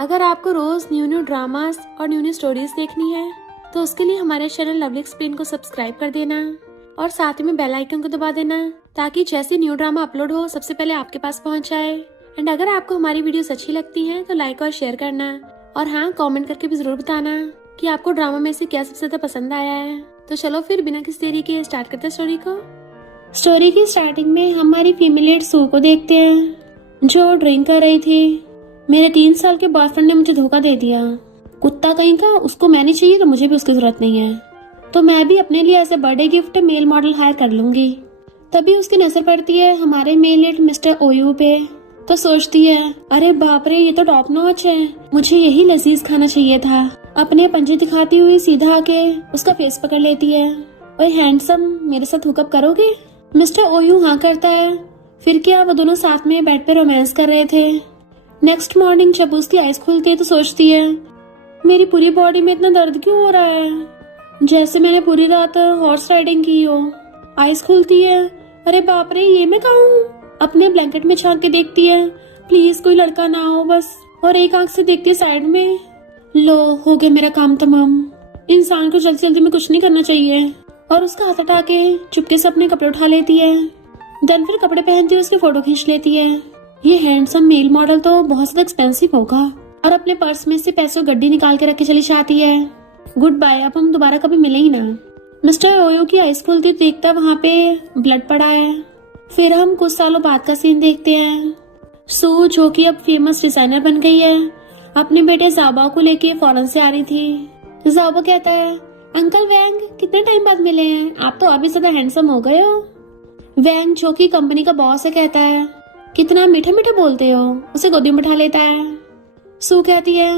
अगर आपको रोज new new dramas और न्यू न्यू स्टोरीज देखनी है तो उसके लिए हमारे चैनल लवली एक्सप्लेन को सब्सक्राइब कर देना और साथ में बेल आइकन को दबा देना ताकि जैसे न्यू ड्रामा अपलोड हो सबसे पहले आपके पास पहुंच जाए। एंड अगर आपको हमारी वीडियोस अच्छी लगती हैं तो लाइक और शेयर करना और हाँ, कमेंट करके भी जरूर बताना कि आपको ड्रामा में से क्या सबसे ज्यादा पसंद आया है। तो चलो फिर बिना किसी देरी के स्टार्ट करते हैं स्टोरी को। स्टोरी की स्टार्टिंग में हमारी फीमेल लीड सू को देखते हैं जो ड्रिंक कर रही थी। मेरे 3 साल के बॉयफ्रेंड ने मुझे धोखा दे दिया, कुत्ता कहीं का, उसको मैं नहीं चाहिए तो मुझे भी उसकी जरूरत नहीं है, तो मैं भी अपने लिए ऐसे birthday gift male model hire कर लूंगी। तभी उसकी नजर पड़ती है हमारे मेल लीड मिस्टर ओयू पे, तो सोचती है अरे बाप रे, ये तो टॉप नॉच है, मुझे यही लजीज खाना चाहिए था। अपने पंजे दिखाती हुई सीधा आके उसका फेस पकड़ लेती है। ओए हैंडसम, मेरे साथ हुकअप करोगे? मिस्टर ओयू हाँ करता है। फिर क्या, वो दोनों साथ में बेड पे रोमांस कर रहे थे। नेक्स्ट मॉर्निंग जब उसकी आइज खुलती है तो सोचती है मेरी पूरी बॉडी में इतना दर्द क्यों हो रहा है, जैसे मैंने पूरी रात हॉर्स राइडिंग की हो। आइज खुलती है, अरे बाप रे, ये मैं कहाँ हूँ? अपने ब्लैंकेट में झांक के देखती है, प्लीज कोई लड़का ना हो बस, और एक आंख से देखती है साइड में। लो, हो गया मेरा काम तमाम। इंसान को जल्दी जल्दी में कुछ नहीं करना चाहिए। और उसका हाथ हटा के चुपके से अपने कपड़े उठा लेती है। देन फिर कपड़े पहनती है उसकी फोटो खींच लेती है। ये हैंडसम मेल मॉडल तो बहुत ज्यादा एक्सपेंसिव होगा। और अपने पर्स में से पैसों गड्डी निकाल के रख के चली जाती है। गुड बाय, अब हम दोबारा कभी मिले ही ना। मिस्टर ओयो की आइज खुलती देखता वहाँ पे ब्लड पड़ा है। फिर हम कुछ सालों बाद का सीन देखते हैं। सू जो कि अब फेमस डिजाइनर बन गई है, अपने बेटे जाबा को लेके फॉरेन से आ रही थी। जाबा कहता है अंकल वैंग, कितने टाइम बाद मिले हैं, आप तो अभी ज्यादा हैंडसम हो गए हो। वैंग जो कि कंपनी का बॉस है कहता है कितना मीठे मीठे बोलते हो, उसे गोदी में उठा लेता है। सू कहती है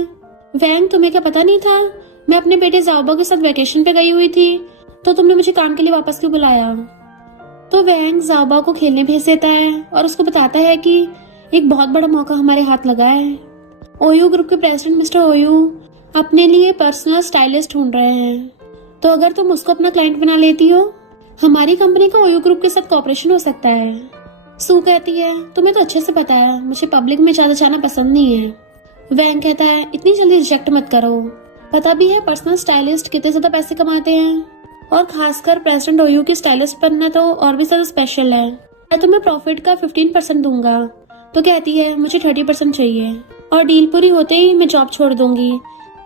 वैंग, तुम्हें क्या पता नहीं था मैं अपने बेटे जाओबा के साथ वेकेशन पे गई हुई थी, तो तुमने मुझे काम के लिए वापस क्यों बुलाया? तो वैंग जाओबा को खेलने भेज देता है और उसको बताता है कि एक बहुत बड़ा मौका हमारे हाथ लगा है। ओयू ग्रुप के प्रेसिडेंट मिस्टर ओयू अपने लिए पर्सनल स्टाइलिस्ट ढूंढ रहे हैं, तो अगर तुम उसको अपना क्लाइंट बना लेती हो, हमारी कंपनी का ओयू ग्रुप के साथ कॉपरेशन हो सकता है। सू कहती है तुम्हें तो अच्छे से पता है मुझे पब्लिक में ज्यादा जाना पसंद नहीं है। वैंग कहता है इतनी जल्दी रिजेक्ट मत करो, पता भी है पर्सनल स्टाइलिस्ट कितने ज्यादा पैसे कमाते हैं, और खासकर प्रेसिडेंट ओयू की स्टाइलिस्ट बनना तो और भी ज्यादा स्पेशल है। मैं तुम्हें प्रॉफिट का 15% दूंगा। तो कहती है मुझे 30% चाहिए, और डील पूरी होते ही मैं जॉब छोड़ दूंगी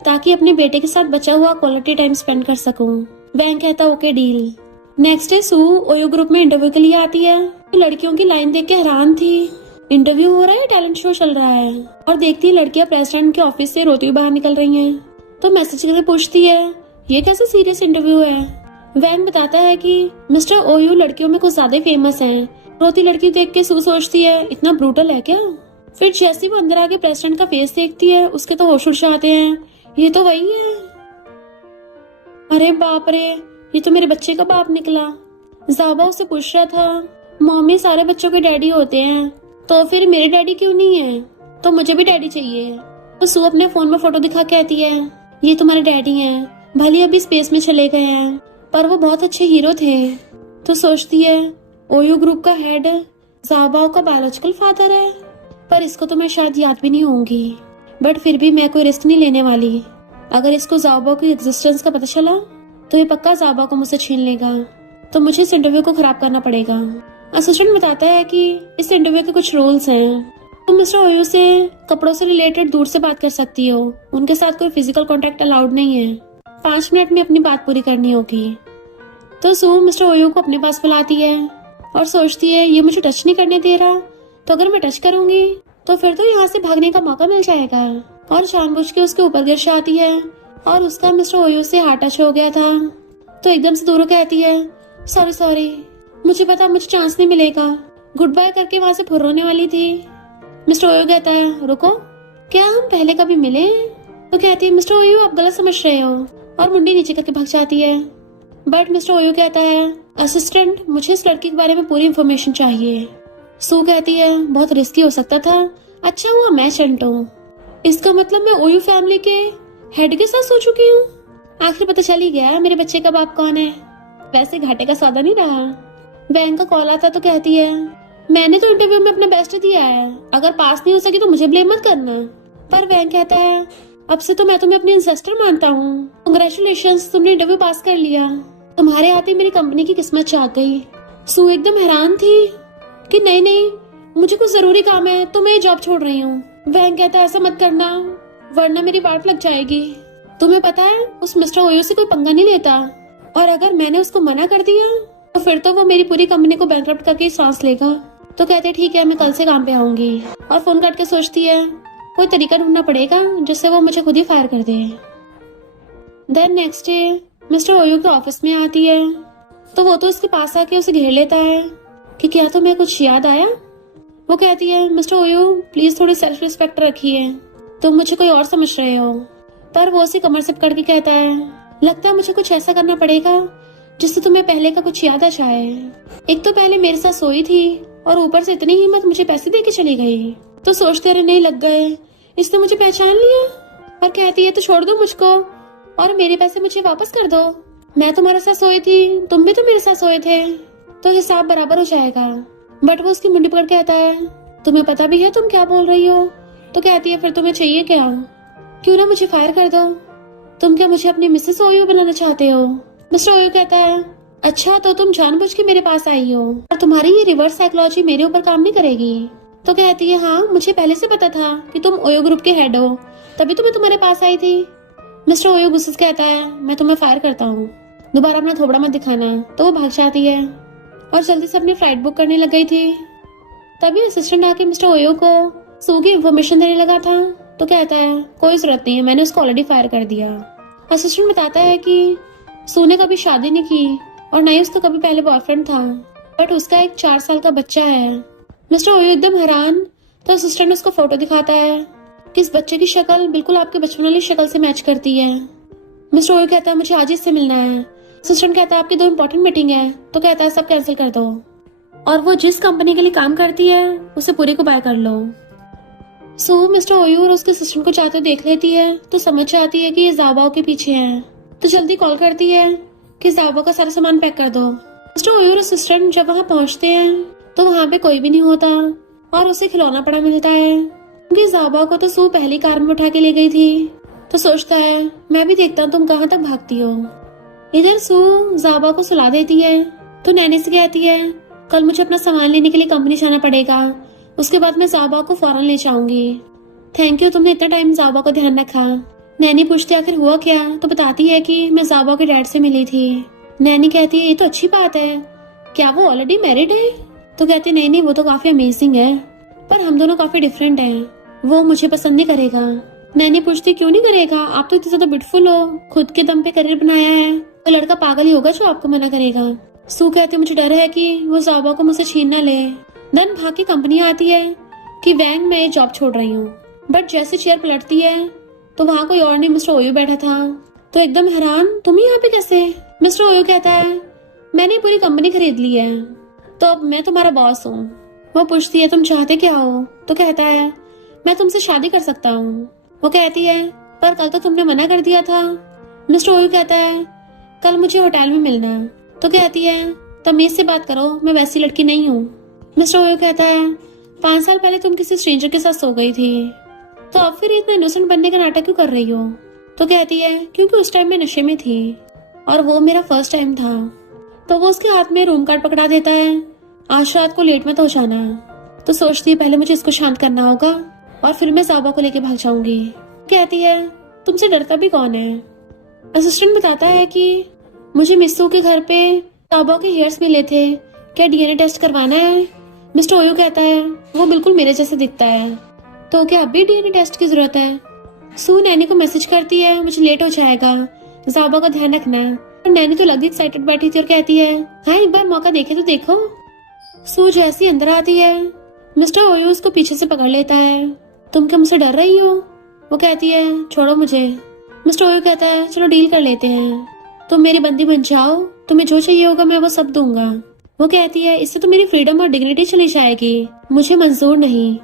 ताकि अपने बेटे के साथ बचा हुआ क्वालिटी टाइम स्पेंड कर सकूं। वैंग कहता ओके डील। नेक्स्ट डे सू ओयू ग्रुप में इंटरव्यू के लिए आती है। लड़कियों की लाइन देख के हैरान थी। इंटरव्यू हो रहा है, टैलेंट शो चल रहा है, और देखती है लड़कियां प्रेसिडेंट के ऑफिस से रोती हुई बाहर निकल रही हैं। तो मैसेज करके पूछती है ये कैसा सीरियस इंटरव्यू है। वैंग बताता है कि मिस्टर ओयू लड़कियों में कुछ ज्यादा फेमस हैं। रोती लड़की देख के सू सोचती है इतना ब्रूटल है क्या। फिर जैसे वो अंदर आके प्रेसिडेंट का फेस देखती है उसके तो होश उड़ जाते हैं, ये तो वही है। अरे बाप रे, ये तो मेरे बच्चे का बाप निकला। जाबा उससे पूछ रहा था मम्मी सारे बच्चों के डैडी होते हैं, तो फिर मेरे डैडी क्यों नहीं है, तो मुझे भी डैडी चाहिए। तो सू अपने फोन में फोटो दिखा कहती है ये तुम्हारे डैडी हैं, भले अभी स्पेस में चले गए हैं पर वो बहुत अच्छे हीरो थे। तो सोचती है ओयू ग्रुप का हेड जाबाओ का बायोलॉजिकल फादर है, पर इसको तो मैं शायद याद भी नहीं होंगी, बट फिर भी मैं कोई रिस्क नहीं लेने वाली। अगर इसको जाबा की एग्जिस्टेंस का पता चला तो ये पक्का जाबा को मुझसे छीन लेगा, तो मुझे इस इंटरव्यू को खराब करना पड़ेगा। असिस्टेंट बताता है कि इस इंटरव्यू के कुछ रूल्स हैं। तुम मिस्टर ओयू से कपड़ों से रिलेटेड दूर से बात कर सकती हो, उनके साथ कोई फिजिकल कांटेक्ट अलाउड नहीं है। 5 मिनट में अपनी बात पूरी करनी होगी। तो सू मिस्टर ओयू को अपने पास बुलाती है और सोचती है ये मुझे टच नहीं करने दे रहा, तो अगर मैं टच करूंगी तो फिर तो यहाँ से भागने का मौका मिल जाएगा। और जानबूझ के उसके ऊपर गिर जाती है, और उसका मिस्टर ओयू से हार्ट टच हो गया था। तो एकदम से दूर कहती है सॉरी, मुझे पता मुझे चांस नहीं मिलेगा। गुड बाय करके वहां से फुर्रोने वाली थी। मिस्टर ओयू कहता है रुको, क्या हम पहले कभी मिले? तो कहती है मिस्टर ओयू आप गलत समझ रहे हो, और मुंडी नीचे करके भाग जाती है। बट मिस्टर ओयू कहता है असिस्टेंट मुझे इस लड़की के बारे में पूरी इंफॉर्मेशन चाहिए। सू कहती है बहुत रिस्की हो सकता था, अच्छा हुआ मैं चंट हूँ। इसका मतलब मैं ओयू फैमिली के हेड के साथ सो चुकी हूँ। आखिर पता चल ही गया मेरे बच्चे का बाप कौन है। वैसे घाटे का सौदा नहीं रहा। बैंक का कॉल आता तो कहती है मैंने तो इंटरव्यू में अपना बेस्ट दिया है, अगर पास नहीं हो सकी तो मुझे ब्लेम मत करना। पर वैंग कहता है अब से तो मैं तुम्हें अपनी इंसेस्टर मानता हूँ। कांग्रेचुलेशंस, तुमने इंटरव्यू पास कर लिया। तुम्हारे आते मेरी कंपनी की किस्मत जाग गई। सू एकदम हैरान थी कि नहीं नहीं, मुझे कुछ जरूरी काम है तो मैं जॉब छोड़ रही हूँ। वैंग कहता है ऐसा मत करना वरना मेरी वाट लग जाएगी। तुम्हें पता है उस मिस्टर ओयो से कोई पंगा नहीं लेता, और अगर मैंने उसको मना कर दिया तो फिर तो वो मेरी पूरी कंपनी को बैंकरप्ट करके ही सांस लेगा। तो कहते ठीक है मैं कल से काम पे आऊंगी। और फोन काट के सोचती है कोई तरीका ढूंढना पड़ेगा जिससे वो मुझे खुद ही फायर कर दे। Then next day mister OYO के ऑफिस में आती है तो वो तो उसके पास आके उसे घेर लेता है कि क्या तुम्हें कुछ याद आया। वो कहती है मिस्टर ओयो प्लीज थोड़ी सेल्फ रिस्पेक्ट रखिए, तुम मुझे कोई और समझ रहे हो। पर वो उसे कमर से पकड़ के कहता है लगता है मुझे कुछ ऐसा करना पड़ेगा जिससे तुम्हें पहले का कुछ याद आ जाए। एक तो पहले मेरे साथ सोई थी और ऊपर से इतनी हिम्मत मुझे पैसे दे के चली गई, तो सोचते रहने लग गए इसने मुझे पहचान लिया। और कहती है तो छोड़ दो मुझको और मेरे पैसे मुझे वापस कर दो। मैं तुम्हारे साथ सोई थी, तुम भी तो मेरे साथ सोए थे, तो हिसाब बराबर हो जाएगा। बट वो उसकी मुंडी पकड़ कहता है तुम्हें पता भी है तुम क्या बोल रही हो। तो कहती है फिर तुम्हें चाहिए क्या, क्यों ना मुझे फायर कर दो। तुम क्या मुझे अपनी मिसेस ओयो बनाना चाहते हो। मिस्टर ओयो कहता है अच्छा तो तुम जानबूझ के मेरे पास आई हो और तुम्हारी ये रिवर्स साइकोलॉजी मेरे ऊपर काम नहीं करेगी। तो कहती है हाँ मुझे पहले से पता था कि तुम ओयो ग्रुप के हेड हो, तभी तो मैं तुम्हारे पास आई थी। मिस्टर ओयो गुस्से से कहता है मैं तुम्हें फायर करता हूँ, दोबारा अपना थोबड़ा मत दिखाना। तो वो भाग जाती है और जल्दी से अपनी फ्लाइट बुक करने लग गई थी। तभी असिस्टेंट आके मिस्टर ओयो को सू की इन्फॉर्मेशन देने लगा था। तो कहता है कोई जरूरत नहीं है, मैंने उसको ऑलरेडी फायर कर दिया। असिस्टेंट बताता है कि सू ने कभी शादी नहीं की और न ही उसका कभी पहले बॉयफ्रेंड था, बट उसका एक 4 साल का बच्चा है। मिस्टर ओयो एकदम हैरान। तो असिस्टेंट उसको फोटो दिखाता है कि इस बच्चे की शक्ल बिल्कुल आपके बचपन वाली शक्ल से मैच करती है। मिस्टर ओयो कहता है मुझे आज ही इससे मिलना है। असिस्टेंट कहता है आपकी 2 इम्पोर्टेंट मीटिंग है। तो कहता है सब कैंसिल कर दो और वो जिस कंपनी के लिए काम करती है उसे पूरी को बाय कर लो। सो मिस्टर ओयो और उसके असिस्टेंट को जाते देख लेती है तो समझ जाती है कि ये ज़ाबाओ के पीछे है, तो जल्दी कॉल करती है कि ज़ाबाओ का सारा सामान पैक कर दो। मिस्टर ओयो और असिस्टेंट जब वहाँ पहुँचते हैं तो वहाँ पे कोई भी नहीं होता और उसे खिलौना पड़ा मिलता है, क्योंकि ज़ाबाओ को तो सू पहली कार में उठा के ले गई थी। तो सोचता है मैं भी देखता हूँ तुम कहाँ तक भागती हो। इधर सू ज़ाबाओ को सुला देती है तो नैनी से कहती है कल मुझे अपना सामान लेने के लिए कंपनी जाना पड़ेगा, उसके बाद मैं ज़ाबाओ को फौरन ले जाऊंगी। थैंक यू, तुमने इतना टाइम ज़ाबाओ का ध्यान रखा। नैनी पूछती आखिर हुआ क्या, तो बताती है कि मैं ज़ाबाओ के डैड से मिली थी। नैनी कहती है ये तो अच्छी बात है, क्या वो ऑलरेडी मैरिड है। तो कहती नहीं नहीं वो तो काफी अमेजिंग है, पर हम दोनों काफी डिफरेंट हैं, वो मुझे पसंद नहीं करेगा। नैनी पूछती क्यों नहीं करेगा, आप तो इतनी ज्यादा ब्यूटीफुल हो, खुद के दम पे करियर बनाया है, तो लड़का पागल ही होगा जो आपको मना करेगा। सू कहते मुझे डर है कि वो ज़ाबाओ को मुझसे छीन ना ले। देन भाग की कंपनी आती है कि वैंग मैं ये जॉब छोड़ रही हूँ, बट जैसे चेयर पलटती है तो वहाँ कोई और नहीं मिस्टर ओयो बैठा था। तो एकदम हैरान तुम यहाँ पे कैसे। मिस्टर ओयो कहता है मैंने पूरी कंपनी खरीद ली है, तो अब मैं तुम्हारा बॉस हूँ। वो पूछती है तुम चाहते क्या हो, तो कहता है मैं तुमसे शादी कर सकता हूँ। वो कहती है पर कल तो तुमने मना कर दिया था। मिस्टर ओयो कहता है कल मुझे होटल में मिलना। तो कहती है तमीज से बात करो, मैं वैसी लड़की नहीं हूँ। मिस्टर ओयो कहता है 5 साल पहले तुम किसी स्ट्रेंजर के साथ सो गई थी, तो अब फिर इतना इनोसेंट बनने का नाटक क्यों कर रही हो। तो कहती है क्योंकि उस टाइम मैं नशे में थी और वो मेरा फर्स्ट टाइम था। तो वो उसके हाथ में रूम कार्ड पकड़ा देता है, आज रात को लेट मत हो जाना। तो सोचती है पहले मुझे इसको शांत करना होगा और फिर मैं ज़ाबा को लेके भाग जाऊंगी। कहती है तुमसे डरता भी कौन है। असिस्टेंट बताता है कि मुझे मिस्सू के घर पे ज़ाबा के हेयर्स मिले थे, क्या डीएनए टेस्ट करवाना है। मिस्टर ओयो कहता है वो बिल्कुल मेरे जैसे दिखता है, तो क्या अब भी डीएनए टेस्ट की जरूरत है। सू नैनी को मैसेज करती है मुझे लेट हो जाएगा, ज़ाबा का ध्यान रखना। और नैनी तो लगभग एक्साइटेड बैठी थी और कहती है हाँ एक बार मौका देखे तो देखो। सू जैसी अंदर आती है मिस्टर ओयो उसको पीछे से पकड़ लेता है, तुम क्या मुझसे डर रही हो। वो कहती है छोड़ो मुझे। मिस्टर ओयो कहता है चलो डील कर लेते हैं, तुम मेरी बंदी बन जाओ, तुम्हें जो चाहिए होगा मैं वो सब दूंगा। वो कहती है इससे तो मेरी फ्रीडम और डिग्निटी चली जाएगी, मुझे मंजूर नहीं।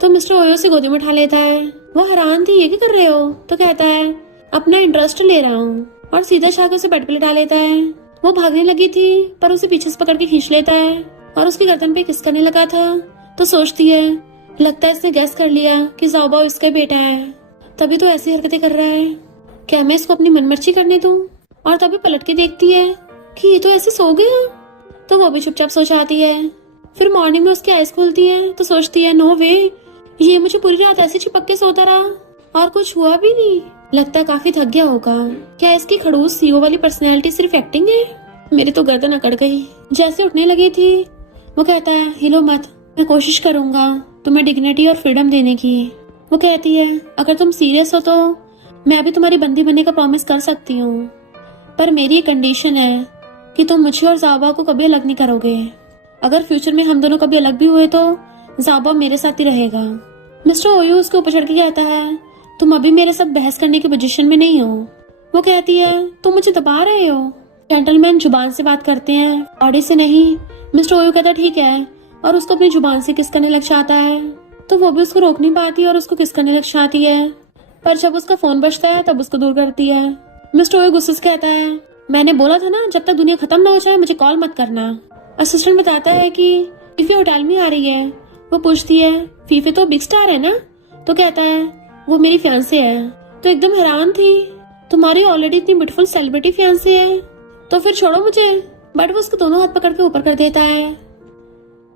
तो मिस्टर ओयो से गोदी में उठा लेता है। वो हैरान थी ये क्या कर रहे हो। तो कहता है अपना इंटरेस्ट ले रहा हूँ, और सीधा जाकर उसे बेड पे लिटा लेता है। वो भागने लगी थी पर उसे पीछे से पकड़ के खींच लेता है और उसकी गर्दन पे किस करने लगा था। तो सोचती है लगता है इसने गैस कर लिया कि ज़ाओबाओ इसका बेटा है, तभी तो ऐसी हरकतें कर रहा है। क्या मैं इसको अपनी मनमर्जी करने दूं? और तभी पलट के देखती है कि ये तो ऐसे सो गया, तो वो भी चुपचाप सो जाती है। फिर मॉर्निंग में उसकी आइज खुलती है तो सोचती है नो वे, ये मुझे पूरी रात ऐसे चिपक के सोता रहा और कुछ हुआ भी नहीं। लगता है काफी थक गया होगा। क्या इसकी खड़ूस सीओ वाली पर्सनैलिटी सिर्फ एक्टिंग है? मेरी तो गर्दन अकड़ गई। जैसे उठने लगी थी वो कहता है हिलो मत, मैं कोशिश करूंगा तुम्हें डिग्निटी और फ्रीडम देने की। वो कहती है अगर तुम सीरियस हो तो मैं भी तुम्हारी बंदी बनने का प्रॉमिस कर सकती हूँ, पर मेरी कंडीशन है कि तुम मुझे और ज़ाओबाओ को कभी अलग नहीं करोगे। अगर फ्यूचर में हम दोनों कभी अलग भी हुए तो ज़ाओबाओ मेरे साथ ही रहेगा। मिस्टर ओयू उसके ऊपर चढ़ के कहता है तुम अभी मेरे साथ बहस करने की पोजीशन में नहीं हो। वो कहती है तुम मुझे दबा रहे हो। जेंटलमैन जुबान से बात करते हैं, बॉडी से नहीं। मिस्टर ओयू कहता ठीक है और उसको अपनी जुबान से किस करने लग जाता है, तो वो भी उसको रोक नहीं पाती और उसको किस करने लग जाती है, पर जब उसका फोन बजता है तब उसको दूर करती है। मिस्टर ओयू गुस्से से कहता है मैंने बोला था ना जब तक दुनिया खत्म ना हो जाए मुझे कॉल मत करना। असिस्टेंट बताता है कि फीफी होटल में आ रही है। वो पूछती है फीफी तो बिग स्टार है ना? तो कहता है वो मेरी फियांसे है। तो एकदम हैरान थी, तुम्हारी ऑलरेडी इतनी ब्यूटीफुल सेलिब्रिटी फियांसे है तो फिर छोड़ो मुझे। बट वो उसको दोनों हाथ पकड़ के ऊपर कर देता है।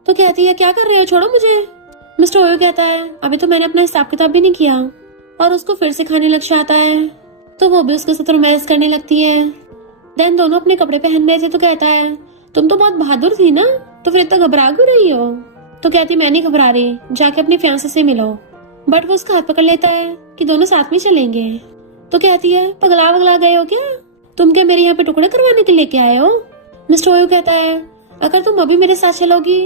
तो कहती है क्या कर रहे हो, छोड़ो मुझे। मिस्टर ओयो कहता है अभी तो मैंने अपना हिसाब किताब भी नहीं किया, और उसको फिर से खाने लग जाता है। तो वो भी उसके साथ रोमांस करने लगती है। देन दोनों अपने कपड़े पहन रहे थे तो कहता है तुम तो बहुत बहादुर थी ना, तो फिर इतना घबरा क्यों रही हो? तो कहती मैं नहीं घबरा रही, जाके अपनी फियांसे से मिलो। बट वो उसका हाथ पकड़ लेता है कि दोनों साथ में चलेंगे। तो कहती है पगला वगला गए हो क्या? तुम क्या मेरे यहाँ पे टुकड़े करवाने के लिए लेके आए हो? मिस्टर ओयो कहता है अगर तुम अभी मेरे साथ चलोगी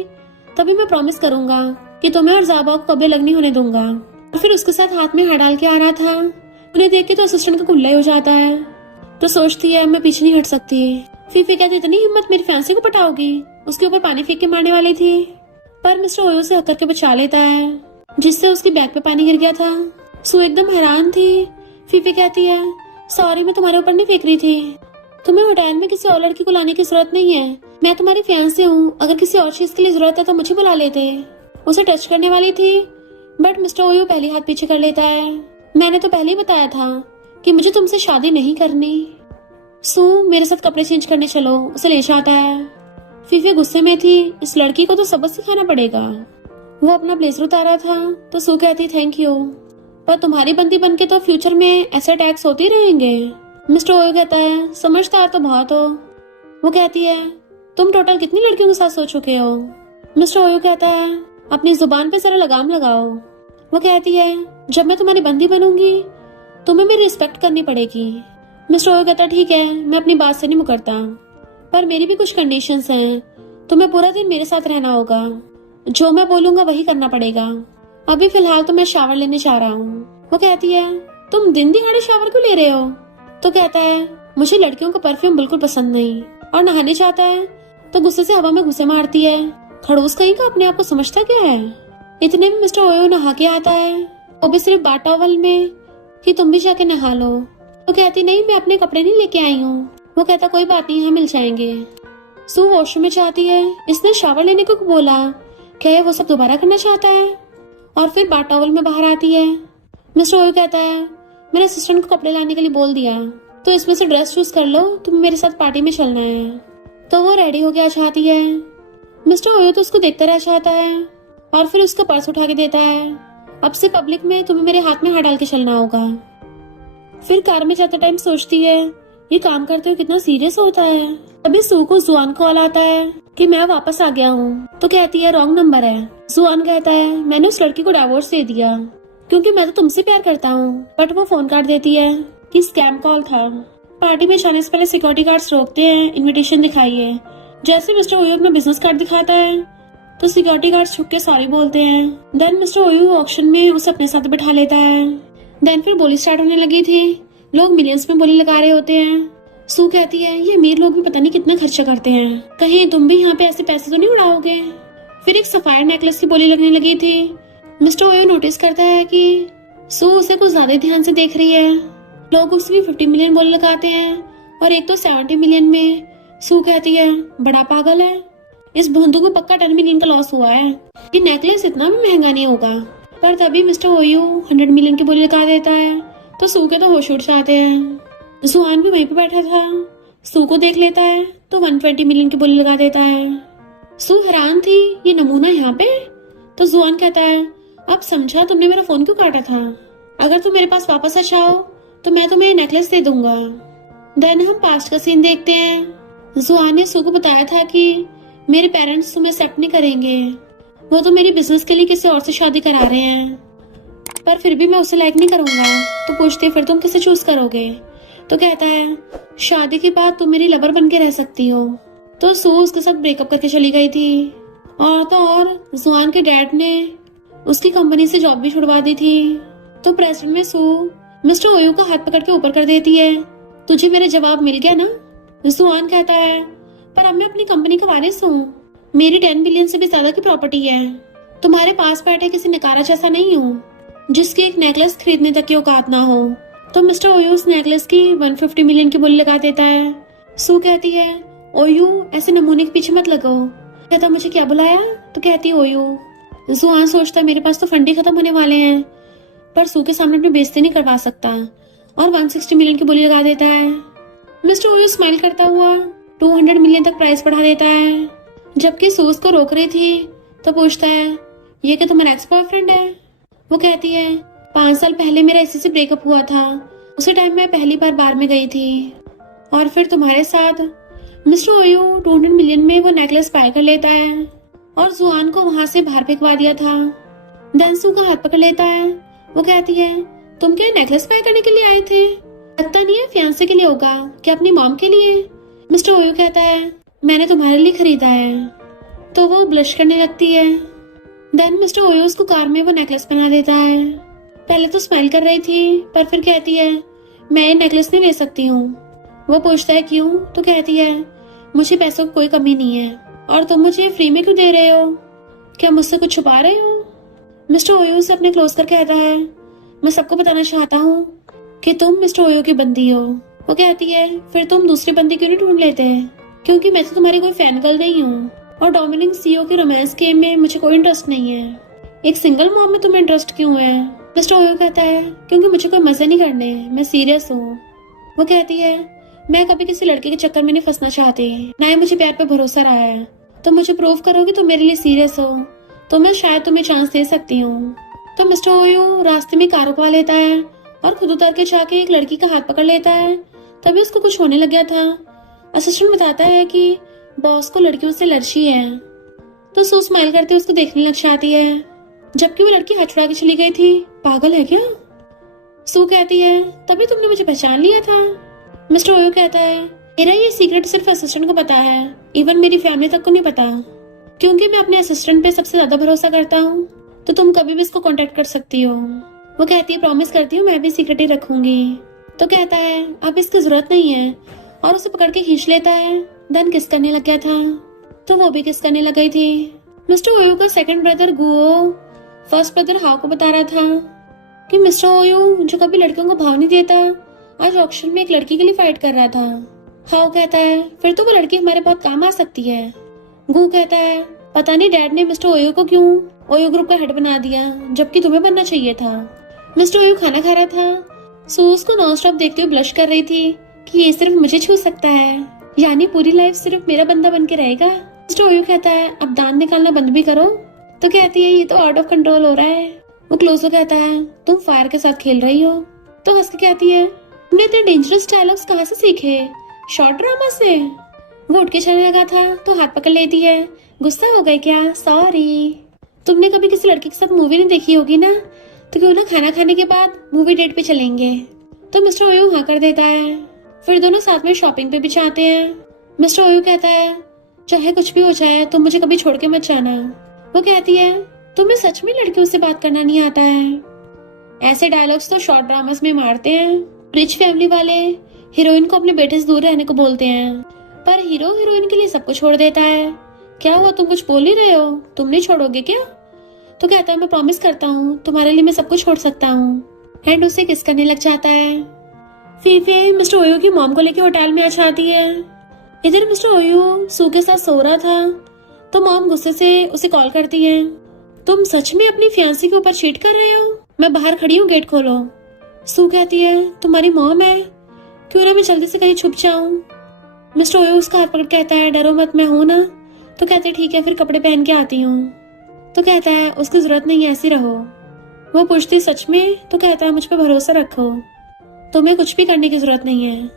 तभी मैं प्रॉमिस करूंगा कि तुम्हें और ज़ाओबाओ को कभी अलग नहीं होने दूंगा। और फिर उसके साथ हाथ में हाथ डाल के आ रहा था। उन्हें देख के तो असिस्टेंट का कुल्ला ही हो जाता है। तो सोचती है मैं पीछे नहीं हट सकती। फीफी कहती इतनी हिम्मत, मेरी फियांसे को पटाओगी? उसके ऊपर पानी फेंक के मारने वाली थी, पर मिस्टर ओयो से हक करके बचा लेता है, जिससे उसकी बैग पे पानी गिर गया था। सू एकदम हैरान थी। फीफी कहती है सॉरी मैं तुम्हारे ऊपर नहीं फेंक रही थी, तुम्हें होटल में किसी और लड़की को लाने की जरूरत नहीं है, मैं तुम्हारी फियांसे हूँ, अगर किसी और चीज के लिए जरूरत है तो मुझे बुला लेते। उसे टच करने वाली थी बट मिस्टर ओयो पहले हाथ पीछे कर लेता है। मैंने तो पहले ही बताया था कि मुझे तुमसे शादी नहीं करनी। सू मेरे साथ कपड़े चेंज करने चलो, उसे ले जाता है। फीफी गुस्से में थी, इस लड़की को तो सबक सिखाना पड़ेगा। वो अपना ब्लेजर उतारा था तो सू कहती थैंक यू, पर तुम्हारी बंदी बनके तो फ्यूचर में ऐसे अटैक्स होते रहेंगे। मिस्टर ओयो कहता है समझदार तो बहुत हो। वो कहती है तुम टोटल कितनी लड़कियों के साथ सो चुके हो? मिस्टर ओयो कहता है अपनी जुबान पे जरा लगाम लगाओ। वो कहती है जब मैं तुम्हारी बंदी बनूंगी तुम्हें मेरी रिस्पेक्ट करनी पड़ेगी। मिस्टर ओयो कहता है ठीक है, मैं अपनी बात से नहीं मुकरता, पर मेरी भी कुछ कंडीशंस हैं। तुम्हें पूरा दिन मेरे साथ रहना होगा, जो मैं बोलूंगा वही करना पड़ेगा। अभी फिलहाल तो मैं शावर लेने जा रहा हूँ। वो कहती है तुम दिन दिहाड़े शावर क्यों ले रहे हो? तो कहता है मुझे लड़कियों का परफ्यूम बिल्कुल पसंद नहीं, और नहाने जाता है तो गुस्से से हवा में घुसे मारती है। खड़ूस कहीं का अपने आप को समझता क्या है। इतने में मिस्टर ओयो नहा के आता है, वो भी सिर्फ बाथ टॉवल में, कि तुम भी जाके नहा लो। तो कहती नहीं मैं अपने कपड़े नहीं लेके आई हूँ। वो कहता कोई बात नहीं, यहाँ मिल जाएंगे। सू वॉशरूम में जाती है, इसने शावर लेने को बोला, क्या वो सब दोबारा करना चाहता है? और फिर बाथ टॉवल में बाहर आती है। मिस्टर ओयो कहता है मैंने असिस्टेंट को कपड़े लाने के लिए बोल दिया, तो इसमें से ड्रेस चूज कर लो, तुम्हें मेरे साथ पार्टी में चलना है। तो वो रेडी हो गया चाहती है। मिस्टर ओयो तो उसको देखता रह जाता है और फिर उसका पर्स उठा के देता है, अब से पब्लिक में तुम्हें मेरे हाथ में हाथ डाल के चलना होगा। फिर कार में जाते टाइम सोचती है ये काम करते हुए कितना सीरियस होता है। अभी सू को जुआन कॉल आता है कि मैं वापस आ गया हूँ। तो कहती है रॉन्ग नंबर है। जुआन कहता है मैंने उस लड़की को डाइवोर्स दे दिया क्योंकि मैं तो तुमसे प्यार करता हूँ। बट वो फोन काट देती है कि स्कैम कॉल था। पार्टी में जाने से पहले सिक्योरिटी गार्ड्स रोकते हैं, इनविटेशन दिखाइए। जैसे मिस्टर ओयो अपना बिजनेस कार्ड दिखाता है तो सिक्योरिटी गार्ड्स छुप के सॉरी बोलते हैं। देन मिस्टर ओयो ऑक्शन में उसे अपने साथ बिठा लेता है। देन फिर बोली स्टार्ट होने लगी थी, लोग मिलियंस में बोली लगा रहे होते हैं। सू कहती है ये अमीर लोग भी पता नहीं कितना खर्चा करते हैं, कहीं तुम भी यहाँ पे ऐसे पैसे तो नहीं उड़ाओगे। फिर एक सफायर नेकलेस की बोली लगने लगी थी। मिस्टर ओयो नोटिस करता है कि सू उसे कुछ ज्यादा ध्यान से देख रही है। लोग उसे भी 50 मिलियन बोली लगाते हैं और एक तो 70 मिलियन में। सू कहती है बड़ा पागल है, इस भोंदू को पक्का 10 मिलियन का लॉस हुआ है कि नेकलेस इतना भी महंगा नहीं होगा। पर तभी मिस्टर ओयू 100 मिलियन की बोली लगा देता है तो सू के तो होश उड़ जाते हैं। जुआन भी वहीं पे बैठा था, सू को देख लेता है तो 120 मिलियन की बोली लगा देता है। सू हैरान थी, ये नमूना यहाँ पे। तो जुआन कहता है, अब समझा तुमने मेरा फोन क्यों काटा था। अगर तुम मेरे पास वापस आ जाओ तो मैं तुम्हें ये नेकलेस दे दूंगा। देन हम पास्ट का सीन देखते हैं। जुआन ने सू को बताया था कि मेरे पेरेंट्स तुम्हें एक्सेप्ट नहीं करेंगे, वो तो मेरी बिजनेस के लिए किसी और से शादी करा रहे हैं, पर फिर भी मैं उसे लाइक नहीं करूंगा। तो पूछते फिर तुम किसे चूज करोगे। तो कहता है शादी के बाद तुम मेरी लवर बन के रह सकती हो। तो सू उसके साथ ब्रेकअप करके चली गई थी। और तो और जुआन के डैड ने उसकी कंपनी से जॉब भी छुड़वा दी थी। तो प्रेजेंट में सू मिस्टर ओयू का हाथ पकड़ के ऊपर कर देती है, तुझे मेरा जवाब मिल गया ना। जुआन कहता है पर अब मैं अपनी कंपनी का वारिस हूँ, मेरी 10 बिलियन से भी ज्यादा की प्रॉपर्टी है, तुम्हारे पास बैठे किसी नकारा जैसा नहीं हूँ जिसकी एक नेकलेस खरीदने तक की औकात ना हो। तो मिस्टर ओयू उस नेकलेस की 150 मिलियन की बोली लगा देता है। सू कहती है ओयू ऐसे नमूने के पीछे मत लगो। कहता मुझे क्या बुलाया। तो कहती है ओयू। जुआन सोचता मेरे पास तो फंड ही खत्म होने वाले हैं, पर सू के सामने अपनी बेइज्जती नहीं करवा सकता और 160 मिलियन की बोली लगा देता है। मिस्टर ओयू स्माइल करता हुआ 200 मिलियन तक प्राइस बढ़ा देता है। जबकि सू उसको रोक रही थी तो पूछता है ये क्या तुम्हारा एक्स बॉयफ्रेंड है। वो कहती है 5 साल पहले मेरा इसी से ब्रेकअप हुआ था, उसी टाइम मैं पहली बार में गई थी और फिर तुम्हारे साथ। मिस्टर ओयू 200 मिलियन में वो नेकलेस बाय कर लेता है और जुआन को वहां से बाहर फेंकवा दिया था। डेंसू का हाथ पकड़ लेता है। वो कहती है तुम क्या नेकलेस बाय करने के लिए आए थे, लगता नहीं है फियांसे के लिए होगा, क्या अपनी मॉम के लिए। मिस्टर ओयू कहता है मैंने तुम्हारे लिए खरीदा है। तो वो ब्लश करने लगती है। देन मिस्टर ओयू उसको कार में वो नेकलेस पहना देता है। पहले तो स्माइल कर रही थी पर फिर कहती है मैं ये नेकलेस नहीं ले सकती हूँ। वो पूछता है क्यों। तो कहती है मुझे पैसों की कोई कमी नहीं है और तुम मुझे फ्री में क्यों दे रहे हो, क्या मुझसे कुछ छुपा रहे हो। मिस्टर ओयू से अपने क्लोज कर कहता है मैं सबको बताना चाहता हूँ कि तुम मिस्टर ओयू की बंदी हो। वो कहती है फिर तुम दूसरी बंदी क्यों नहीं ढूंढ लेते, क्योंकि मैं तो तुम्हारी कोई फैन गर्ल नहीं हूँ और डोमिनिक सीईओ के रोमांस गेम में मुझे कोई इंटरेस्ट नहीं है। एक सिंगल मॉम में तुम्हें इंटरेस्ट क्यों है। मिस्टर ओयू कहता है क्योंकि मुझे कोई मजे नहीं करने, मैं सीरियस हूँ। वो कहती है मैं कभी किसी लड़के के चक्कर में नहीं फंसना चाहती, ना ही मुझे प्यार पे भरोसा रहा है। तो मुझे प्रूव करो कि तुम मेरे लिए सीरियस हो तो मैं शायद तुम्हें चांस दे सकती हूँ। तो मिस्टर ओयू रास्ते में कार रुकवा लेता है और खुद उतर के जाके एक लड़की का हाथ पकड़ लेता है। तभी उसको कुछ होने लग गया था। असिस्टेंट बताता है कि बॉस को लड़कियों से एलर्जी है। तो सू स्माइल करते उसको देखने लग जाती है, जबकि वो लड़की हाथ छुड़ा के चली गई थी। पागल है क्या। सू कहती है तभी तुमने मुझे पहचान लिया था। मिस्टर ओयू कहता है मेरा ये सीक्रेट सिर्फ असिस्टेंट को पता है, इवन मेरी फैमिली तक को नहीं पता, क्योंकि मैं अपने असिस्टेंट पे सबसे ज्यादा भरोसा करता हूँ। तो तुम कभी भी इसको कांटेक्ट कर सकती हो। वो कहती है प्रॉमिस करती हूँ मैं भी सीक्रेट ही रखूंगी। तो कहता है अब इसकी जरूरत नहीं है और उसे पकड़ के खींच लेता है। देन किस करने लग गया था तो वो भी किस करने लग गई थी। मिस्टर ओयू का second brother Guo first brother how को बता रहा था कि मिस्टर ओयू जो कभी लड़कियों को भाव नहीं देता आज ऑक्शन में एक लड़की के लिए फाइट कर रहा था। हाउ कहता है फिर तो वो लड़की हमारे बहुत काम आ सकती है। गु कहता है पता नहीं डैड ने मिस्टर ओयू को क्यों ओयू ग्रुप का हेड बना दिया, जबकि तुम्हें बनना चाहिए था। मिस्टर ओयू खाना खा रहा था। सू उसको नॉन स्टॉप देखते हुए ब्लश कर रही थी कि ये सिर्फ मुझे छू सकता है, यानी पूरी लाइफ सिर्फ मेरा बंदा बन के रहेगा। मिस्टर ओयू कहता है अब दांत निकालना बंद भी करो। तो कहती है ये तो आउट ऑफ कंट्रोल हो रहा है। वो क्लोज हो कहता है तुम फायर के साथ खेल रही हो। तो हंस के कहती है तुमने इतने डेंजरस डायलॉग्स कहाँ से सीखे, शॉर्ट ड्रामा से। वो उठ के चलने लगा था तो हाथ पकड़ लेती है। गुस्सा हो गए क्या, सॉरी। तुमने कभी किसी लड़के के साथ मूवी नहीं देखी होगी ना, तो क्यों ना खाना खाने के बाद मूवी डेट पे चलेंगे। तो मिस्टर ओयू हाँ कर देता है। फिर दोनों साथ में शॉपिंग पे भी जाते हैं। मिस्टर ओयू कहता है चाहे कुछ भी हो जाए तुम मुझे कभी छोड़ के मत जाना। वो कहती है तुम्हें सच में लड़कियों से बात करना नहीं आता है। ऐसे डायलॉग्स तो शॉर्ट ड्रामास में मारते हैं। रिच फैमिली वाले हीरोइन को अपने बेटे से दूर रहने को बोलते हैं, पर हीरो हीरोइन के लिए सब कुछ छोड़ देता है। क्या हुआ, तुम कुछ बोल ही रहे हो, तुम नहीं छोड़ोगे क्या? तो कहता है मैं प्रॉमिस करता हूँ तुम्हारे लिए मैं सब कुछ छोड़ सकता हूँ। एंड उसे किस करने लग जाता है। फीफे मिस्टर ओयू की मॉम को लेकर होटल में आ जाती है। इधर मिस्टर ओयू सू के साथ सो रहा था, तो मॉम गुस्से से उसे कॉल करती है। तुम सच में अपनी फियांसी के ऊपर चीट कर रहे हो? मैं बाहर खड़ी हूँ, गेट खोलो। सू कहती है तुम्हारी मॉम है, क्यों ना मैं जल्दी से कहीं छुप जाऊं। मिस्टर ओयो उसका हाथ पकड़ कहता है डरो मत, मैं हूं ना। तो कहते हैं ठीक है, फिर कपड़े पहन के आती हूँ। तो कहता है उसकी जरूरत नहीं है, ऐसी रहो। वो पूछती सच में? तो कहता है मुझ पर भरोसा रखो, तुम्हें कुछ भी करने की जरूरत नहीं है।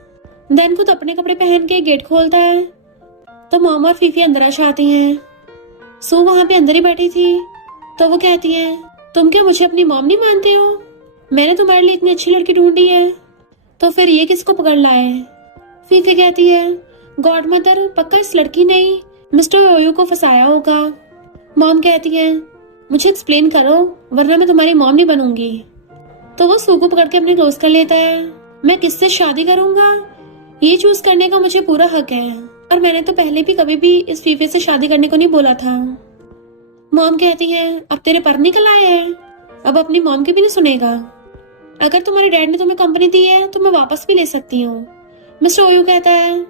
देन खुद अपने कपड़े पहन के गेट खोलता है। तो मॉम और फीफी अंदर आ जाती हैं। सू वहां पे अंदर ही बैठी थी। तो वो कहती है तुम क्या मुझे अपनी मॉम नहीं मानते हो? मैंने तुम्हारे लिए इतनी अच्छी लड़की ढूंढी है, तो फिर ये किसको पकड़ लाए? फीफी कहती है गॉड मदर, पक्का इस लड़की ने ही मिस्टर ओयो को फंसाया होगा। मॉम कहती है मुझे एक्सप्लेन करो, वरना मैं तुम्हारी मॉम नहीं बनूंगी। तो वो सू को पकड़ के अपने क्लोज कर लेता है। मैं किससे शादी करूंगा, ये चूज करने का मुझे पूरा हक है, और मैंने तो पहले भी कभी भी इस फीफे से शादी करने को नहीं बोला था। मॉम कहती है अब तेरे पर निकल आए हैं, अब अपनी मॉम की भी नहीं सुनेगा। अगर तुम्हारे डैड ने तुम्हें कंपनी दी है तो मैं वापस भी ले सकती हूँ। मिस्टर ओयो कहता है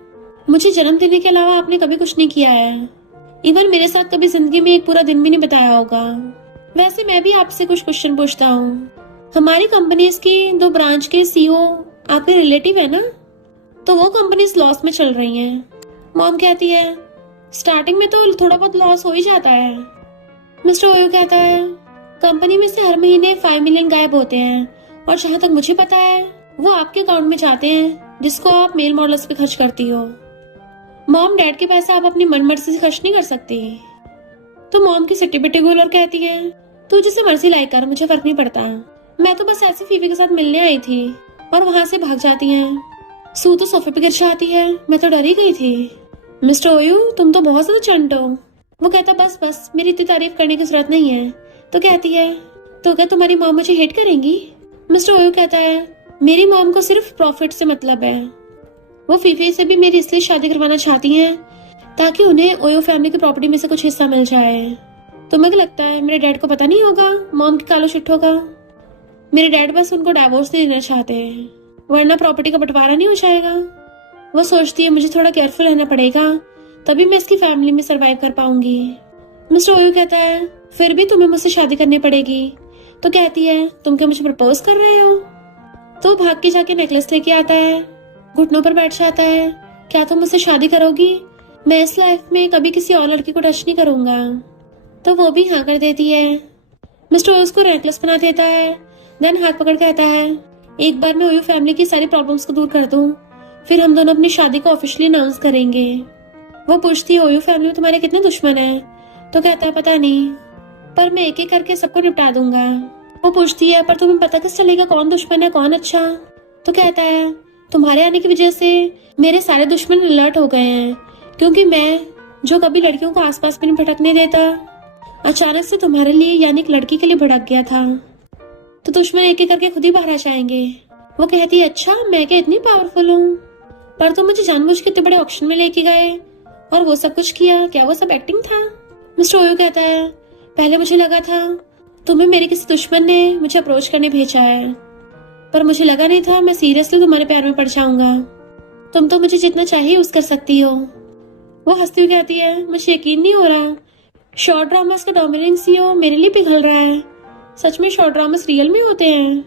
मुझे जन्म देने के अलावा आपने कभी कुछ नहीं किया है, इवन मेरे साथ कभी जिंदगी में एक पूरा दिन भी नहीं बिताया होगा। वैसे मैं भी आपसे कुछ क्वेश्चन पूछता हूँ, हमारी कंपनीज की 2 ब्रांच के सीईओ आपके रिलेटिव है ना? तो वो कंपनीज लॉस में चल रही हैं। मॉम कहती है स्टार्टिंग में तो थोड़ा बहुत लॉस हो ही जाता है। मिस्टर ओयो कहता है कंपनी में से हर महीने 5 मिलियन गायब होते हैं, और जहां तक मुझे पता है वो आपके अकाउंट में जाते हैं, जिसको आप मेल मॉडल्स पे खर्च करती हो। मॉम डैड के पैसे आप अपनी मनमर्जी से खर्च नहीं कर सकती। तो मॉम की सिट्टी बिट्टी गोल और कहती है तू जिसे मर्जी लाइक कर, मुझे फर्क नहीं पड़ता, मैं तो बस ऐसे फीफी के साथ मिलने आई थी। और वहां से भाग जाती हैं। सू तो सोफे पे गिर जाती है, मैं तो डर ही गई थी। मिस्टर ओयू तुम तो बहुत ज्यादा चंट हो। वो कहता बस बस, मेरी इतनी तारीफ करने की जरूरत नहीं है। तो कहती है तो क्या तुम्हारी मॉम मुझे हेट करेंगी? मिस्टर ओयू कहता है मेरी मॉम को सिर्फ प्रॉफिट से मतलब है, वो फीफी से भी मेरी इसलिए शादी करवाना चाहती हैं ताकि उन्हें ओयो फैमिली की प्रॉपर्टी में से कुछ हिस्सा मिल जाए। तुम्हें क्या लगता है मेरे डैड को पता नहीं होगा मॉम के कालो चिट्ठों का? मेरे डैड बस उनको डाइवोर्स नहीं देना चाहते हैं, वरना प्रॉपर्टी का बंटवारा नहीं हो जाएगा। वो सोचती है मुझे थोड़ा केयरफुल रहना पड़ेगा, तभी मैं इसकी फैमिली में सरवाइव कर पाऊंगी। मिस्टर ओयू कहता है फिर भी तुम्हें मुझसे शादी करनी पड़ेगी। तो कहती है तुम क्या मुझे प्रपोज कर रहे हो? तो भाग के जाके नेकलेस लेके आता है, घुटनों पर बैठ जाता है। क्या तुम मुझसे शादी करोगी? मैं इस लाइफ में कभी किसी और लड़की को टच नहीं करूंगा। तो वो भी हाँ कर देती है। मिस्टर ओयू उसको नेकलेस बना देता है। देन हाथ पकड़ कहता है एक बार मैं ओयू फैमिली की सारी प्रॉब्लम्स को दूर कर दूं, फिर हम दोनों अपनी शादी को ऑफिशियली अनाउंस करेंगे। वो पूछती है ओयू फैमिली में तुम्हारे कितने दुश्मन हैं? तो कहता है पता नहीं, पर मैं एक एक करके सबको निपटा दूंगा। वो पूछती है पर तुम्हें पता किस चलेगा कौन दुश्मन है कौन अच्छा? तो कहता है तुम्हारे आने की वजह से मेरे सारे दुश्मन अलर्ट हो गए हैं, क्योंकि मैं जो कभी लड़कियों को आसपास भी नहीं भटकने देता, अचानक से तुम्हारे लिए यानी एक लड़की के लिए भड़क गया था। तो दुश्मन एक एक करके खुद ही बाहर आ जाएंगे। वो कहती है अच्छा मैं क्या इतनी पावरफुल हूँ? पर तुम मुझे जानबूझ के इतने बड़े ऑप्शन में लेके गए और वो सब कुछ किया, क्या वो सब एक्टिंग था? मिस्टर ओयू कहता है पहले मुझे लगा था तुम्हें मेरे किसी दुश्मन ने मुझे अप्रोच करने भेजा है, पर मुझे लगा नहीं था मैं सीरियसली तुम्हारे प्यार में पड़ जाऊंगा। तुम तो मुझे जितना चाहिए यूज कर सकती हो। वो हंसती हुई कहती है मुझे यकीन नहीं हो रहा, शॉर्ट ड्रामास का डोमिनेटिंग सीईओ मेरे लिए पिघल रहा है। सच में शॉर्ट ड्रामास रियल में होते हैं?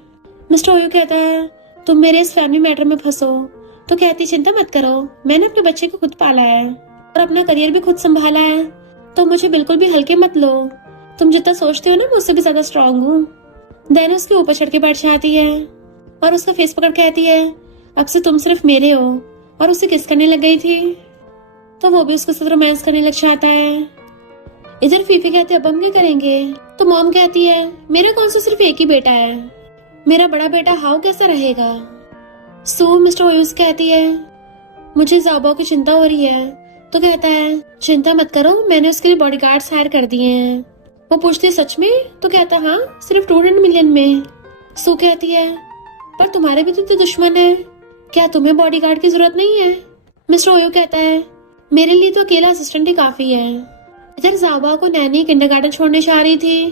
मिस्टर ओयू कहता है तुम मेरे इस फैमिली मैटर में फंसो। तो कहती चिंता मत करो, मैंने अपने बच्चे को खुद पाला है और अपना करियर भी खुद संभाला है, तो मुझे बिल्कुल भी हल्के मत लो। तुम जितना सोचते हो ना, मुझसे भी ज्यादा स्ट्रांग हूँ। देन उसके ऊपर चढ़ के बैठ जाती है और उसका फेस पकड़ कहती है अब से तुम सिर्फ मेरे हो, और उसे किस करने लग गई थी। तो वो भी उसके साथ रोमांस करने लग जाता है। इधर फीफी कहती है अब हम क्या करेंगे? तो मॉम कहती है मेरा कौन सा सिर्फ एक ही बेटा है, मेरा बड़ा बेटा हाउ कैसा रहेगा? सो मिस्टर ओयूस कहती है मुझे ज़ाओबाओ की चिंता हो रही है। तो कहता है चिंता मत करो, मैंने उसके लिए बॉडीगार्ड्स हायर कर दिए हैं। वो पूछती है सच में? तो कहता हाँ सिर्फ 200 मिलियन में। सो कहती है पर तुम्हारे भी तो इतने दुश्मन है, क्या तुम्हें बॉडीगार्ड की जरूरत नहीं है? मिस्टर ओयो कहता है मेरे लिए तो अकेला असिस्टेंट ही काफी है। इधर ज़ाओबाओ को नैनी किंडरगार्टन छोड़ने जा रही थी,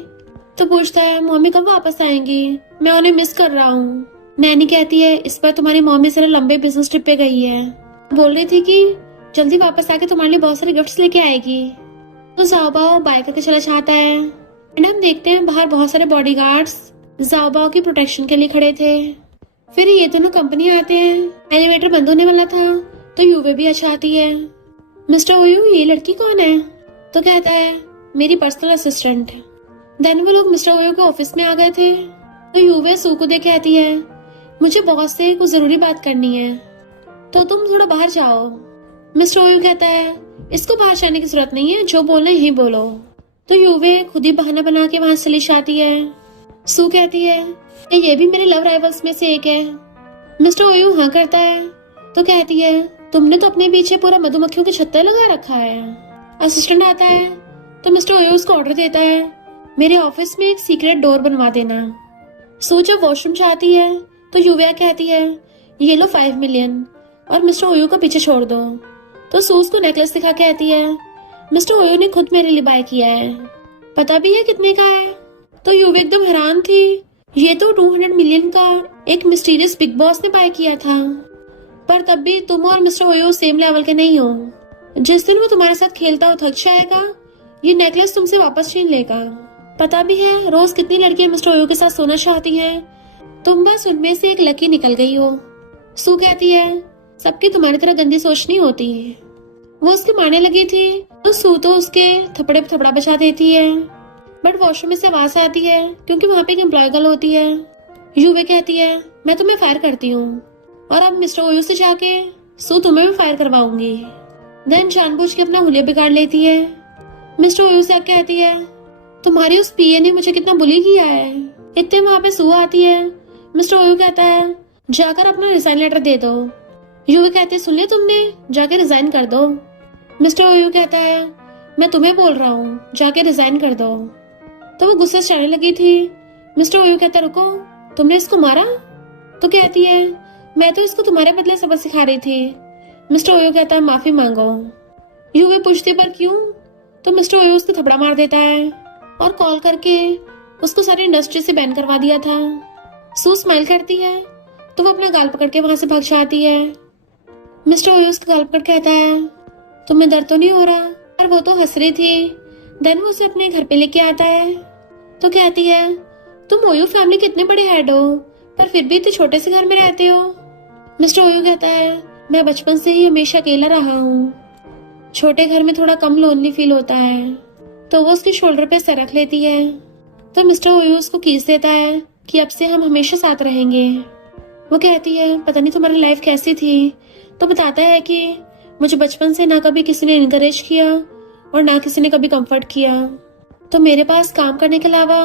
तो पूछता है मम्मी कब वापस आएंगी, मैं उन्हें मिस कर रहा हूँ। नैनी कहती है इस बार तुम्हारी मम्मी जरा लंबे बिजनेस ट्रिप पे गई है, बोल रही थी कि जल्दी वापस आके तुम्हारे लिए बहुत सारे गिफ्ट्स लेके आएगी। तो जाओबाओ बाइक करके चला जाता है एंड हम देखते हैं बाहर बहुत सारे बॉडीगार्ड्स जाओबाओ की प्रोटेक्शन के लिए खड़े थे। फिर ये दोनों कंपनी आते हैं। एलिवेटर बंद होने वाला था तो यूवे भी अच्छा आती है। मिस्टर ओयू, ये लड़की कौन है? तो कहता है मेरी पर्सनल असिस्टेंट। देन वो लोग मिस्टर ओयू के ऑफिस में आ गए थे। तो यूवे सू को देख कहती है मुझे बॉस से कुछ जरूरी बात करनी है, तो तुम थोड़ा बाहर जाओ। मिस्टर ओयू कहता है इसको बाहर जाने की जरूरत नहीं है, जो बोलना यही बोलो। तो यूवे खुद ही बहाना बना के वहां चली जाती है। सू कहती है ये भी मेरे लव राइवल्स में से एक है। मिस्टर ओयू हाँ करता है। तो कहती है तुमने तो अपने पीछे पूरा मधुमक्खियों की छत्ता लगा रखा है। असिस्टेंट आता है तो मिस्टर ओयू उसको ऑर्डर देता है मेरे ऑफिस में एक सीक्रेट डोर बनवा देना। सू जब वॉशरूम जाती है तो यूविया कहती है ये लो 5 मिलियन और मिस्टर ओयू को पीछे छोड़ दो। तो सू उसको नेकलेस दिखा के कहती है मिस्टर ओयू ने खुद मेरे लिए बाय किया है, पता भी है कितने का है? तो यूवी एकदम हैरान थी, ये तो 200 मिलियन का एक मिस्टीरियस बिग बॉस ने बाय किया था। पर तब भी तुम और मिस्टर ओयू सेम लेवल के नहीं हो। जिस दिन वो तुम्हारे साथ खेलता हो थक जाएगा, ये नेकलेस तुमसे वापस छीन लेगा। पता भी है रोज कितनी लड़कियां मिस्टर ओयू के साथ सोना चाहती हैं, तुम बस उनमें से एक लकी निकल गई हो। सू कहती है सबकी तुम्हारी तरह गंदी सोच नहीं होती। वो उसके मारने लगी थी तो सू तो उसके थपड़े पे थपड़ा बचा देती है। बट वॉशरूम में से आवाज आती है क्योंकि वहाँ पे एक एम्प्लॉय गर्ल होती है। यूवे कहती है मैं तुम्हें फायर करती हूँ और अब मिस्टर ओयू से जाके सू तुम्हें भी फायर करवाऊंगी। देन जानबूझ के अपना हुलिया बिगाड़ लेती है। मिस्टर ओयू से कहती है तुम्हारी उस पीए ने मुझे कितना बुली किया है। इतने वहाँ पे सू आती है। मिस्टर ओयू कहता है जाकर अपना रिजाइन लेटर दे दो। यूवी कहती है सुन लिया तुमने, जाके रिजाइन कर दो। मिस्टर ओयू कहता है मैं तुम्हें बोल रहा हूँ, जाके रिजाइन कर दो। तो वो गुस्से से चढ़ने लगी थी। मिस्टर ओयू कहता रुको, तुमने इसको मारा? तो कहती है मैं तो इसको तुम्हारे बदले सबक सिखा रही थी। मिस्टर ओयू कहता है माफी मांगो। यूवी पूछती पर क्यों? तो मिस्टर ओयू उसको थपड़ा मार देता है और कॉल करके उसको सारी इंडस्ट्री से बैन करवा दिया था। सू स्माइल करती है तो वो अपना गाल पकड़ के वहां से भाग जाती है। मिस्टर ओयू उसका गाल पकड़ कहता है तुम्हें दर्द तो नहीं हो रहा? पर वो तो हंस रही थी। देन वो उसे अपने घर पे लेके आता है तो कहती है तुम ओयू फैमिली के इतने बड़े हेड हो पर फिर भी इतने छोटे से घर में रहते हो। मिस्टर ओयू कहता है मैं बचपन से ही हमेशा अकेला रहा हूँ, छोटे घर में थोड़ा कम लोनली फील होता है। तो वो उसके शोल्डर पे सर रख लेती है। तो मिस्टर ओयू उसको कीस देता है कि अब से हम हमेशा साथ रहेंगे। वो कहती है पता नहीं तुम्हारी लाइफ कैसी थी। तो बताता है कि मुझे बचपन से ना कभी किसी ने इनकरेज किया और ना किसी ने कभी कंफर्ट किया, तो मेरे पास काम करने के अलावा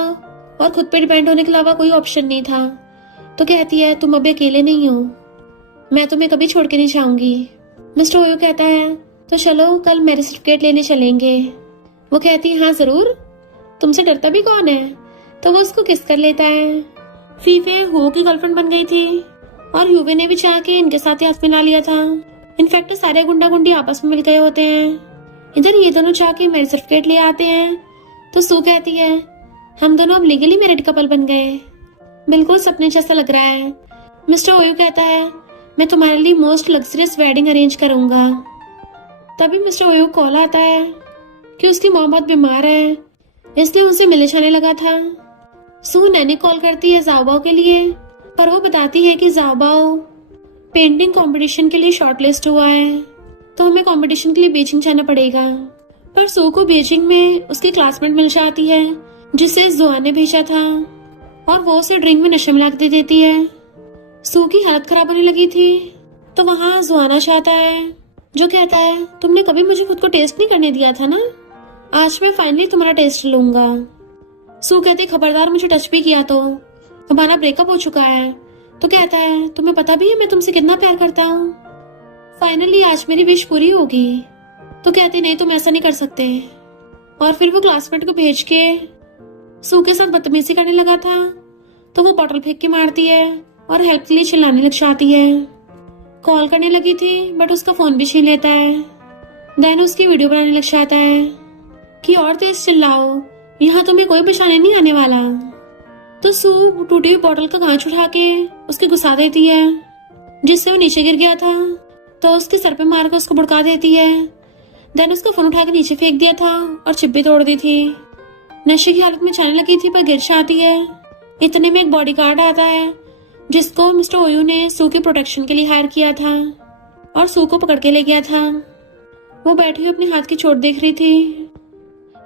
और खुद पे डिपेंड होने के अलावा कोई ऑप्शन नहीं था। तो कहती है तुम अभी अकेले नहीं हो, मैं तुम्हें कभी छोड़ के नहीं जाऊंगी। मिस्टर ओयू कहता है तो चलो कल मैरिज सर्टिफिकेट लेने चलेंगे। वो कहती है हाँ जरूर, तुमसे डरता भी कौन है। तो वो उसको किस कर लेता है। फीफे हो की गर्लफ्रेंड बन गई थी और यूवे ने भी चाह के इनके साथ ही हाथ मिला लिया था। इनफैक्ट सारे गुंडा गुंडी आपस में मिल गए होते हैं। इधर ये दोनों चाह के मैरिज सर्टिफिकेट ले आते हैं। तो सू कहती है हम दोनों अब लीगली मैरिड कपल बन गए, बिल्कुल सपने जैसा लग रहा है। मिस्टर ओयू कहता है मैं तुम्हारे लिए मोस्ट लग्जरियस वेडिंग अरेंज करूंगा। तभी मिस्टर ओयू कॉल आता है कि उसकी मॉम बहुत बीमार है, इसलिए उनसे मिलने जाने लगा था। सू नैनी कॉल करती है जाओबाओ के लिए, पर वो बताती है कि जाओबाओ पेंटिंग कंपटीशन के लिए शॉर्टलिस्ट हुआ है, तो हमें कंपटीशन के लिए बीजिंग जाना पड़ेगा। पर सू को बीजिंग में उसकी क्लासमेट मिल जाती है जिसे जुआन ने भेजा था और वो उसे ड्रिंक में नशा मिला के दे देती है। सू की हालत खराब होने लगी थी तो वहाँ जुआना चाहता है जो कहता है तुमने कभी मुझे खुद को टेस्ट नहीं करने दिया था ना, आज मैं फाइनली तुम्हारा टेस्ट लूंगा। सू कहते खबरदार मुझे टच भी किया तो हमारा ब्रेकअप हो चुका है। तो कहता है तुम्हें पता भी है मैं तुमसे कितना प्यार करता हूँ, फाइनली आज मेरी विश पूरी होगी। तो कहते नहीं तुम ऐसा नहीं कर सकते। और फिर वो क्लासमेट को भेज के सू के साथ बदतमीजी करने लगा था तो वो बॉटल फेंक के मारती है और हेल्प के लिए चिल्लाने लग जाती है। कॉल करने लगी थी बट उसका फोन भी छीन लेता है। देन उसकी वीडियो बनाने लग जाता है कि और तेज चिल्लाओ, यहाँ तुम्हें कोई बचाने नहीं आने वाला। तो सू टूटी हुई बॉटल का कांच उठा के उसके घुसा देती है जिससे वो नीचे गिर गया था। तो उसके सर पे मारकर उसको भड़का देती है। देन उसका फोन उठा के नीचे फेंक दिया था और चिप भी तोड़ दी थी। नशे की हालत में जाने लगी थी पर गिर जाती है। इतने में एक बॉडीगार्ड आता है जिसको मिस्टर ओयू ने सू के प्रोटेक्शन के लिए हायर किया था और सू को पकड़ के ले गया था। वो बैठी हुई अपने हाथ की चोट देख रही थी।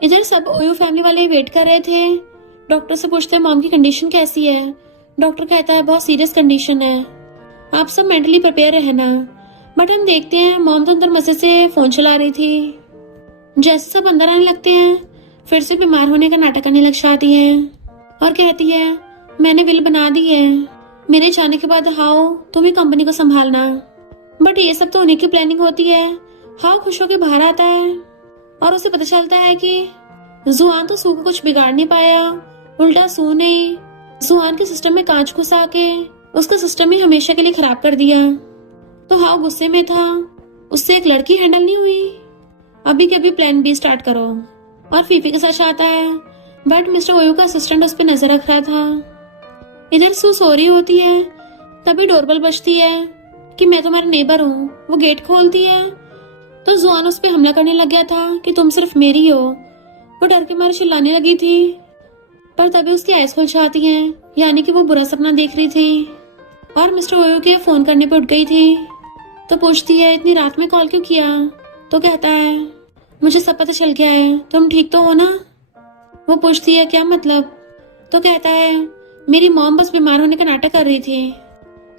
इधर सब ओयू फैमिली वाले वेट कर रहे थे। डॉक्टर से पूछते हैं मॉम की कंडीशन कैसी है। डॉक्टर कहता है बहुत सीरियस कंडीशन है, आप सब मेंटली प्रिपेयर रहना। बट हम देखते हैं मॉम तो अंदर मजे से फोन चला रही थी। जैसे सब अंदर आने लगते हैं फिर से बीमार होने का नाटक करने लग जाती है और कहती है मैंने विल बना दी है, मेरे जाने के बाद हाउ तुम ही कंपनी को संभालना। बट ये सब तो उन्हीं की प्लानिंग होती है। हाउ खुश होकर बाहर आता है और उसे पता चलता है कि जुआन तो सू को कुछ बिगाड़ नहीं पाया, उल्टा सू ने जुआन के सिस्टम में कांच घुसा के उसका सिस्टम ही हमेशा के लिए खराब कर दिया। तो हाउ गुस्से में था, उससे एक लड़की हैंडल नहीं हुई, अभी के अभी प्लान बी स्टार्ट करो। और फीफी के साथ आता है बट मिस्टर ओयू का असिस्टेंट उस पर नजर रख रहा था। इधर सू सो रही होती है तभी डोरबेल बजती है कि मैं तुम्हारा नेबर हूँ। वो गेट खोलती है तो जुआन उस पर हमला करने लग गया था कि तुम सिर्फ मेरी हो। वो डर के मारे चिल्लाने लगी थी पर तभी उसकी आइज खुल जाती हैं, यानी कि वो बुरा सपना देख रही थी और मिस्टर ओयू के फोन करने पर उठ गई थी। तो पूछती है इतनी रात में कॉल क्यों किया। तो कहता है मुझे सब पता चल गया है, तुम ठीक तो हो ना। वो पूछती है क्या मतलब। तो कहता है मेरी मॉम बस बीमार होने का नाटक कर रही थी,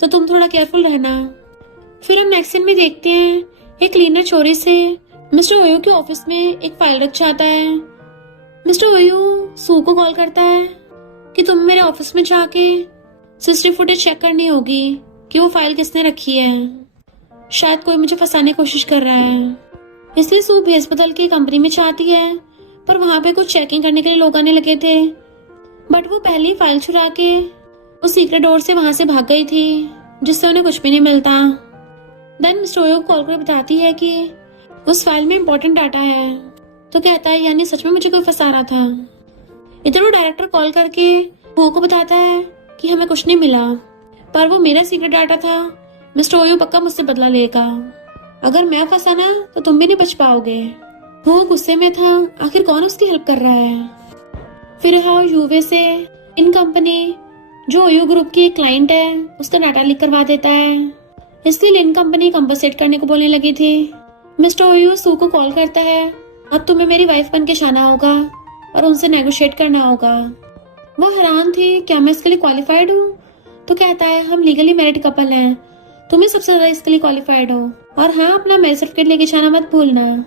तो तुम थोड़ा केयरफुल रहना। फिर हम नेक्स्ट सीन में देखते हैं एक क्लीनर चोरी से मिस्टर ओयू के ऑफिस में एक फाइल रख जाता है। मिस्टर ओयू सू को कॉल करता है कि तुम मेरे ऑफिस में जाके सीसीटीवी फुटेज चेक करनी होगी कि वो फाइल किसने रखी है, शायद कोई मुझे फंसाने की कोशिश कर रहा है। इसलिए सू भेस बदल के कंपनी में चाहती है पर वहां पे कुछ चेकिंग करने के लिए लोग आने लगे थे। बट वो पहले ही फाइल चुरा के उस सीक्रेट डोर से वहां से भाग गई थी जिससे उन्हें कुछ भी नहीं मिलता। देन मिस्टर ओयू को कॉल कर बताती है कि उस फाइल में इम्पोर्टेंट डाटा है। तो कहता है यानी सच में मुझे कोई फंसा रहा था। इधर वो डायरेक्टर कॉल करके वो को बताता है कि हमें कुछ नहीं मिला पर वो मेरा सीक्रेट डाटा था, मिस्टर ओयू पक्का मुझसे बदला लेगा। अगर मैं फंसा ना तो तुम भी नहीं बच पाओगे। वो गुस्से में था, आखिर कौन उसकी हेल्प कर रहा है। फिर हाँ यूवे से इन कंपनी जो ओयू ग्रुप की एक क्लाइंट है उसका डाटा लीक करवा देता है, इसलिए लिन कंपनी कंपनसेट करने को बोलने लगी थी। मिस्टर ओयू सू को कॉल करता है अब तुम्हें मेरी वाइफ बन के जाना होगा और उनसे नेगोशिएट करना होगा। वो हैरान थी क्या मैं इसके लिए क्वालिफाइड हूँ। तो कहता है हम लीगली मैरिड कपल हैं, तुम्हें सबसे ज्यादा इसके लिए क्वालिफाइड हो। और हाँ अपना मैरिज सर्टिफिकेट लेके जाना मत भूलना,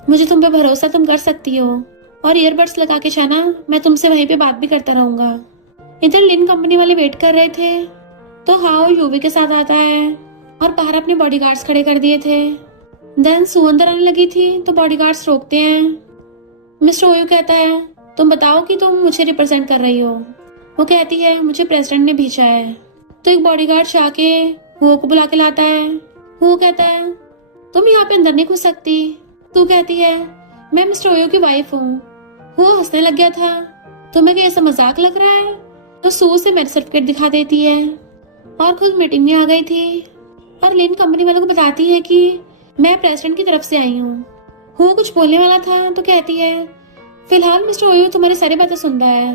मुझे तुम पे भरोसा, तुम कर सकती हो। और ईयरबड्स लगा के जाना, मैं तुमसे वहीं पे बात भी करता रहूंगा। इधर लिन कंपनी वाले वेट कर रहे थे तो हाओ यूवी के साथ आता है और बाहर अपने बॉडीगार्ड्स खड़े कर दिए थे। देन सू अंदर आने लगी थी तो बॉडीगार्ड्स रोकते हैं। मिस्टर ओयू कहता है तुम बताओ कि तुम मुझे रिप्रेजेंट कर रही हो। वो कहती है मुझे प्रेसिडेंट ने भेजा है। तो एक बॉडीगार्ड जाके वो को बुला के लाता है। वो कहता है तुम यहाँ पे अंदर नहीं घुस सकती। तू कहती है मैं मिस्टर ओयू की वाइफ हूँ। वो हंसने लग गया था, तुम्हें क्या ऐसा मजाक लग रहा है। तो सू से मैरिज सर्टिफिकेट दिखा देती है और खुद मीटिंग में आ गई थी और लिन कंपनी वालों को बताती है कि मैं प्रेसिडेंट की तरफ से आई हूँ। वो कुछ बोलने वाला था तो कहती है फिलहाल मिस्टर ओयू तुम्हारी सारी बातें सुन रहा है,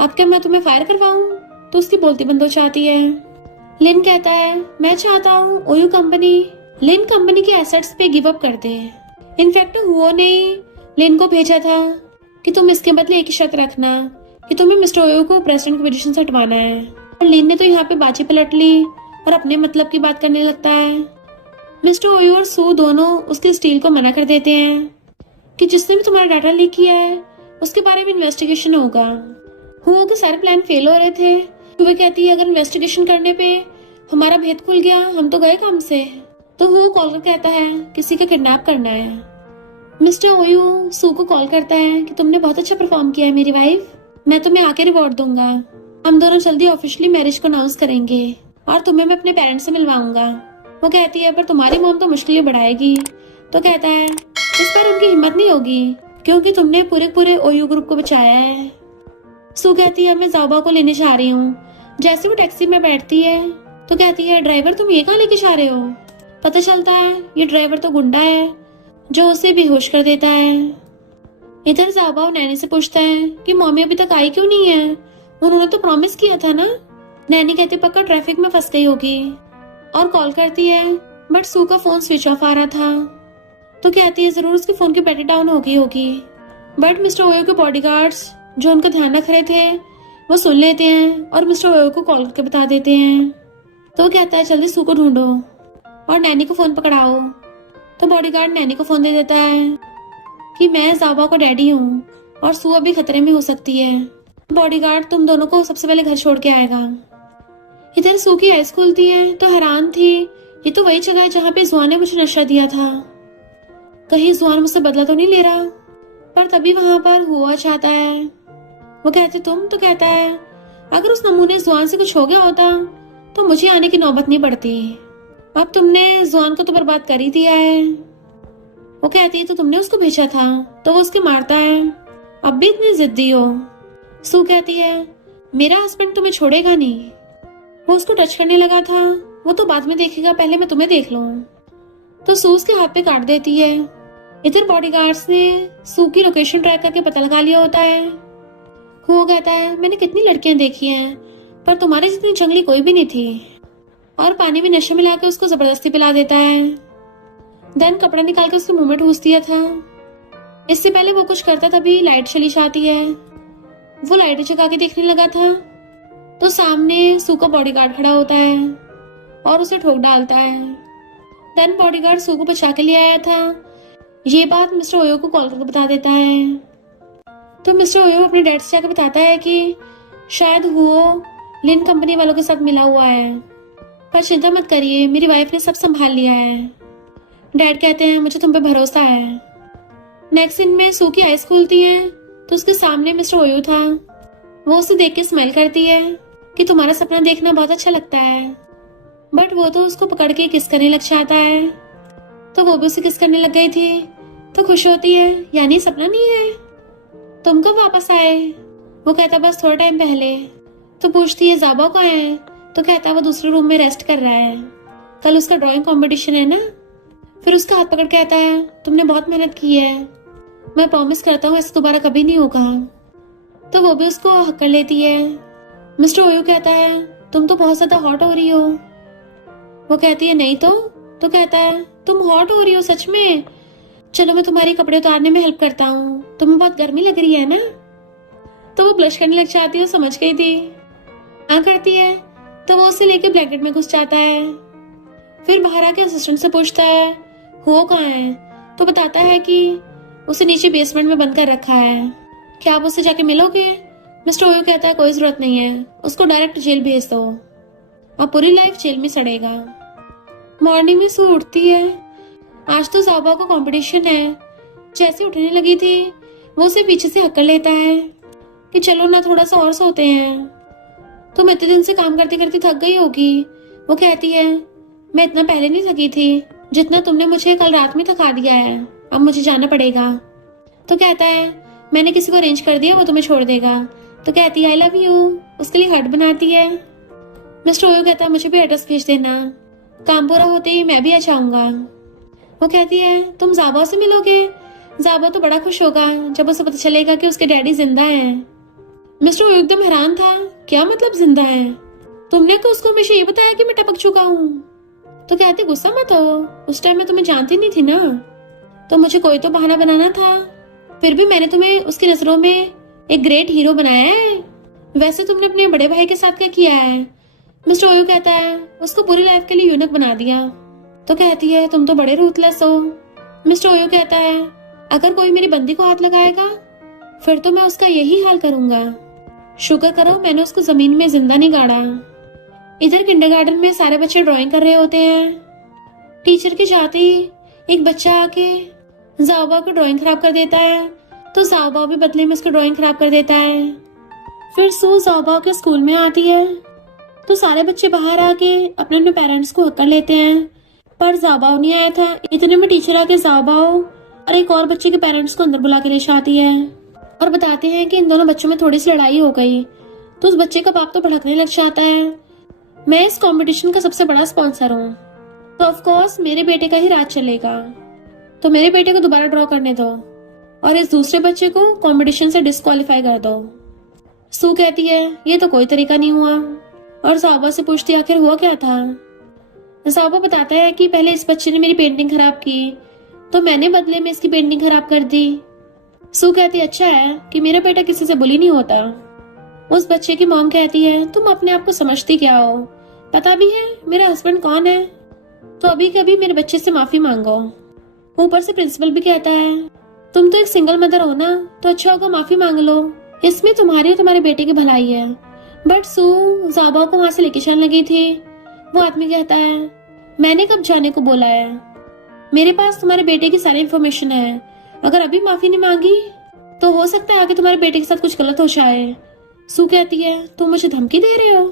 अब क्या मैं तुम्हें फायर करवाऊं। तो उसकी बोलती बंद हो जाती है। लिन कहता है मैं चाहता हूँ ओयू कंपनी लिन कंपनी के एसेट्स पे गिव अप कर दे। इनफैक्ट हुओ ने लिन को भेजा था कि तुम इसके बदले एक ही शर्त रखना कि तुम्हें मिस्टर ओयू को प्रेसिडेंट की पोजीशन से हटवाना है। और लिन ने तो यहाँ पे बाजी पलट ली और अपने मतलब की बात करने लगता है। मिस्टर ओयू और सू दोनों उसके स्टील को मना कर देते हैं कि जिसने भी तुम्हारा डाटा लीक किया है उसके बारे में इन्वेस्टिगेशन होगा। हुओ के सारे प्लान फेल हो रहे थे। वे कहती है अगर इन्वेस्टिगेशन करने पे हमारा भेद खुल गया हम तो गए काम से। तो वो कॉल कर कहता है किसी का किडनैप करना है। मिस्टर ओयू सू को कॉल करता है कि तुमने बहुत अच्छा परफॉर्म किया है मेरी वाइफ, मैं तुम्हें आके रिवॉर्ड दूंगा। हम दोनों जल्दी ऑफिशियली मैरिज को अनाउंस करेंगे और तुम्हें मैं अपने पेरेंट्स से मिलवाऊंगा। वो कहती है पर तुम्हारी मॉम तो मुश्किलें बढ़ाएगी। तो कहता है इस पर उनकी हिम्मत नहीं होगी क्योंकि तुमने पूरे ओयू ग्रुप को बचाया है। सू कहती है मैं जाओबा को लेने जा रही हूँ। जैसे वो टैक्सी में बैठती है तो कहती है ड्राइवर तुम ये कहाँ लेके जा रहे हो। पता चलता है ये ड्राइवर तो गुंडा है जो उसे बेहोश कर देता है। इधर ज़ाबाओ नैनी से पूछता है कि मम्मी अभी तक आई क्यों नहीं है, उन्होंने तो प्रॉमिस किया था ना। नैनी कहती पक्का ट्रैफिक में फंस गई होगी और कॉल करती है, बट सू का फोन स्विच ऑफ आ रहा था। तो कहती है जरूर उसके फोन की बैटरी डाउन हो गई होगी। बट मिस्टर ओयो के बॉडीगार्ड्स जो उनका ध्यान रख रहे थे वो सुन लेते हैं और मिस्टर ओयो को कॉल करके बता देते हैं। तो वो कहता है जल्दी सू को ढूंढो और नैनी को फोन पकड़ाओ। तो बॉडीगार्ड नैनी को फोन दे देता है कि मैं ज़ाबा का डैडी हूँ और सू अभी खतरे में हो सकती है। बॉडीगार्ड तुम दोनों को सबसे पहले घर छोड़ के आएगा। इधर सू की आइज खुलती है तो हैरान थी, ये तो वही जगह है जहाँ पे जुआन ने मुझे नशा दिया था। कहीं जुआन मुझसे बदला तो नहीं ले रहा। पर तभी वहां पर हुआ चाहता है। वो कहते तुम, तो कहता है अगर उस नमूने जुआन से कुछ हो गया होता तो मुझे आने की नौबत नहीं पड़ती। अब तुमने जुआन को तो बर्बाद कर ही दिया है। वो कहती है तो तुमने उसको भेजा था, तो वो उसके मारता है। अब भी इतनी जिद्दी हो। सू कहती है मेरा हस्बैंड तुम्हें छोड़ेगा नहीं, वो उसको टच करने लगा था, वो तो बाद में देखेगा, पहले मैं तुम्हें देख लूं। तो सू उसके हाथ पे काट देती है। इधर बॉडीगार्ड्स ने सू की लोकेशन ट्रैक करके पता लगा लिया होता है। वो कहता है मैंने कितनी लड़कियां देखी हैं पर तुम्हारे जितनी जंगली कोई भी नहीं थी, और पानी में नशा मिला के उसको जबरदस्ती पिला देता है। देन कपड़ा निकाल के उसके मुंह में ठूस दिया था। इससे पहले वो कुछ करता तभी लाइट चली जाती है। वो लाइट जगा के देखने लगा था तो सामने सू का बॉडीगार्ड खड़ा होता है और उसे ठोक डालता है। देन बॉडीगार्ड सू को बचा के ले आया था। ये बात मिस्टर ओयो को कॉल करके बता देता है। तो मिस्टर ओयो अपने डैड से जाकर बताता है कि शायद वो लिन कंपनी वालों के साथ मिला हुआ है, पर चिंता मत करिए मेरी वाइफ ने सब संभाल लिया है। डैड कहते हैं मुझे तुम पे भरोसा है। नेक्स्ट सीन में सू की आइज खुलती हैं तो उसके सामने मिस्टर ओयो था। वो उसे देख के स्माइल करती है कि तुम्हारा सपना देखना बहुत अच्छा लगता है। बट वो तो उसको पकड़ के किस करने लग जाता है। तो वो भी उसे किस करने लग गई थी। तो खुश होती है, यानी सपना नहीं है, तुम कब वापस आए। वो कहता बस थोड़ा टाइम पहले। तो पूछती है ज़ाबा कहाँ है। तो कहता वो दूसरे रूम में रेस्ट कर रहा है, कल उसका ड्राइंग कंपटीशन है ना। फिर उसका हाथ पकड़ के कहता है तुमने बहुत मेहनत की है, मैं प्रॉमिस करता हूँ ऐसा दोबारा कभी नहीं होगा। तो वो भी उसको हक कर लेती है। मिस्टर ओयो कहता है तुम तो बहुत ज्यादा हॉट हो रही हो। वो कहती है नहीं तो कहता है तुम हॉट हो रही हो सच में, चलो मैं तुम्हारे कपड़े उतारने में हेल्प करता हूँ, तुम्हें बहुत गर्मी लग रही है ना। तो वो ब्लश करने लग जाती है, समझ गई थी। हाँ करती है तो वो उसे लेके ब्लैकेट में घुस जाता है। फिर बाहर आके असिस्टेंट से पूछता है वो कहाँ है। तो बताता है कि उसे नीचे बेसमेंट में बंद कर रखा है, क्या आप उससे जाके मिलोगे। मिस्टर ओयो कहता है कोई जरूरत नहीं है, उसको डायरेक्ट जेल भेज दो, अब पूरी लाइफ जेल में सड़ेगा। मॉर्निंग में सू उठती है। आज तो ज़ाबा का कंपटीशन है। जैसे उठने लगी थी वो उसे पीछे से हक्कर लेता है कि चलो ना थोड़ा सा और सोते हैं, तुम इतने दिन से काम करते करते थक गई होगी। वो कहती है मैं इतना पहले नहीं थकी थी जितना तुमने मुझे कल रात में थका दिया है, अब मुझे जाना पड़ेगा। तो कहता है मैंने किसी को अरेंज कर दिया, वो तुम्हें छोड़ देगा। तो कहती है आई लव यू, उसके लिए हार्ट बनाती है। मिस्टर ओयो कहता है मुझे भी एड्रेस भेज देना, काम पूरा होते ही मैं भी आ जाऊंगा। वो कहती है तुम ज़ाबा से मिलोगे। ज़ाबा तो बड़ा खुश होगा जब उसे पता चलेगा कि उसके डैडी जिंदा हैं। मिस्टर ओयो एकदम हैरान था, क्या मतलब जिंदा है, तुमने तो उसको हमेशा ये बताया कि मैं टपक चुका हूँ। तो कहती गुस्सा मत हो, उस टाइम मैं तुम्हें जानती नहीं थी ना, तो मुझे कोई तो बहाना बनाना था। फिर भी मैंने तुम्हें उसकी नजरों में एक ग्रेट हीरो बनाया है। वैसे तुमने अपने बड़े भाई के साथ क्या किया है। मिस्टर ओयो कहता है उसको पूरी लाइफ के लिए यूनिक बना दिया। तो कहती है तुम तो बड़े रूथलेस हो। मिस्टर ओयो कहता है अगर कोई मेरी बंदी को हाथ लगाएगा फिर तो मैं उसका यही हाल करूंगा। शुक्र करो मैंने उसको जमीन में जिंदा नहीं गाड़ा। इधर किंडरगार्टन में सारे बच्चे ड्राइंग कर रहे होते हैं। टीचर के जाते ही एक बच्चा आके ज़ाबा को ड्राइंग खराब कर देता है, तो ज़ाबा भी बदले में उसकी ड्राइंग खराब कर देता है। फिर सू ज़ाबा के स्कूल में आती है तो सारे बच्चे बाहर आके अपने अपने पेरेंट्स को हक कर लेते हैं, पर ज़ाबा नहीं आया था। इतने में टीचर आके ज़ाबा और एक और बच्चे के पेरेंट्स को अंदर बुला के ले जाती है और बताते हैं कि इन दोनों बच्चों में थोड़ी सी लड़ाई हो गई। तो उस बच्चे का बाप तो भड़कने लग जाता है, मैं इस कंपटीशन का सबसे बड़ा स्पॉन्सर हूँ, तो ऑफ कोर्स मेरे बेटे का ही राज चलेगा। तो मेरे बेटे को दोबारा ड्रॉ करने दो और इस दूसरे बच्चे को कंपटीशन से डिस्क्वालीफाई कर दो। सू कहती है ये तो कोई तरीका नहीं हुआ और साबा से पूछती आखिर हुआ क्या था। साबा बताता है कि पहले इस बच्चे ने मेरी पेंटिंग खराब की तो मैंने बदले में इसकी पेंटिंग खराब कर दी। सू कहती है अच्छा है कि मेरा बेटा किसी से बुली नहीं होता। उस बच्चे की मॉम कहती है तुम अपने आप को समझती क्या हो, पता भी है मेरा हस्बैंड कौन है, तो अभी कभी मेरे बच्चे से माफी मांगो। ऊपर से प्रिंसिपल भी कहता है तुम तो एक सिंगल मदर हो ना, तो अच्छा होगा माफी मांग लो, इसमें तुम्हारी और तुम्हारे बेटे की भलाई है। बट सू ज़ाबा को वहां से लेके चलने लगी थी। वो आदमी कहता है मैंने कब जाने को बोला है, मेरे पास तुम्हारे बेटे की सारी इंफॉर्मेशन है, अगर अभी माफी नहीं मांगी तो हो सकता है आगे तुम्हारे बेटे के साथ कुछ गलत हो जाए। सू कहती है तुम मुझे धमकी दे रहे हो।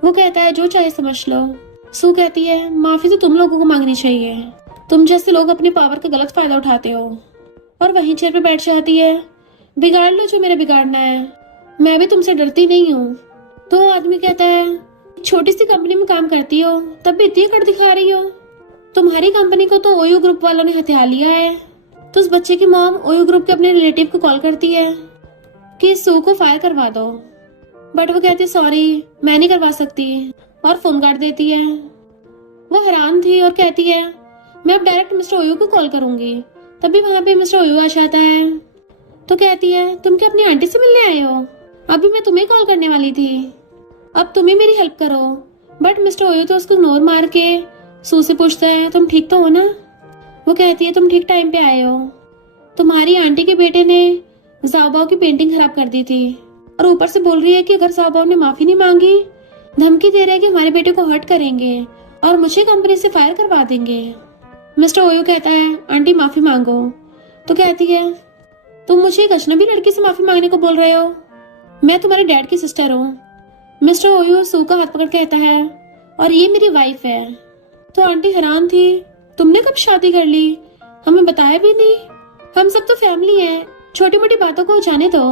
वो कहता है जो चाहे समझ लो। सू कहती है माफी तो तुम लोगों को मांगनी चाहिए, तुम जैसे लोग अपनी पावर का गलत फायदा उठाते हो। और वहीं चेयर पे बैठ जाती है बिगाड़ लो जो मेरा बिगाड़ना है, मैं भी तुमसे डरती नहीं हूँ। तो आदमी कहता है छोटी सी कंपनी में काम करती हो तब भी इतनी अकड़ दिखा रही हो, तुम्हारी कंपनी को तो ओयू ग्रुप वालों ने हथिया लिया है। तो उस बच्चे की मॉम ओयू ग्रुप के अपने रिलेटिव को कॉल करती है कि सू को फायर करवा दो, बट वो कहती है सॉरी मैं नहीं करवा सकती और फोन काट देती है। वो हैरान थी और कहती है मैं अब डायरेक्ट मिस्टर ओयू को कॉल करूंगी। तभी वहां पे मिस्टर ओयू आ जाता है। तो कहती है तुम क्या अपनी आंटी से मिलने आए हो, अभी मैं तुम्हें कॉल करने वाली थी, अब तुम ही मेरी हेल्प करो। बट मिस्टर ओयू तो उसको इग्नोर मार के सू से पूछता है तुम ठीक तो हो ना। वो कहती है तुम ठीक टाइम पे आए हो, तुम्हारी आंटी के बेटे ने ज़ाओबाओ की पेंटिंग खराब कर दी थी और ऊपर से बोल रही है कि अगर ज़ाओबाओ ने माफी नहीं मांगी धमकी दे रहे हैं कि हमारे बेटे को हर्ट करेंगे और मुझे कंपनी से फायर करवा देंगे। मिस्टर ओयू कहता है आंटी माफी मांगो। तो कहती है तुम मुझे एक अजनबी लड़की से माफी मांगने को बोल रहे हो, मैं तुम्हारे डैड की सिस्टर हूँ। मिस्टर ओयू सू का हाथ पकड़ कहता है और ये मेरी वाइफ है। तो आंटी हैरान थी तुमने कब शादी कर ली, हमें बताया भी नहीं, हम सब तो फैमिली हैं, छोटी मोटी बातों को जाने दो,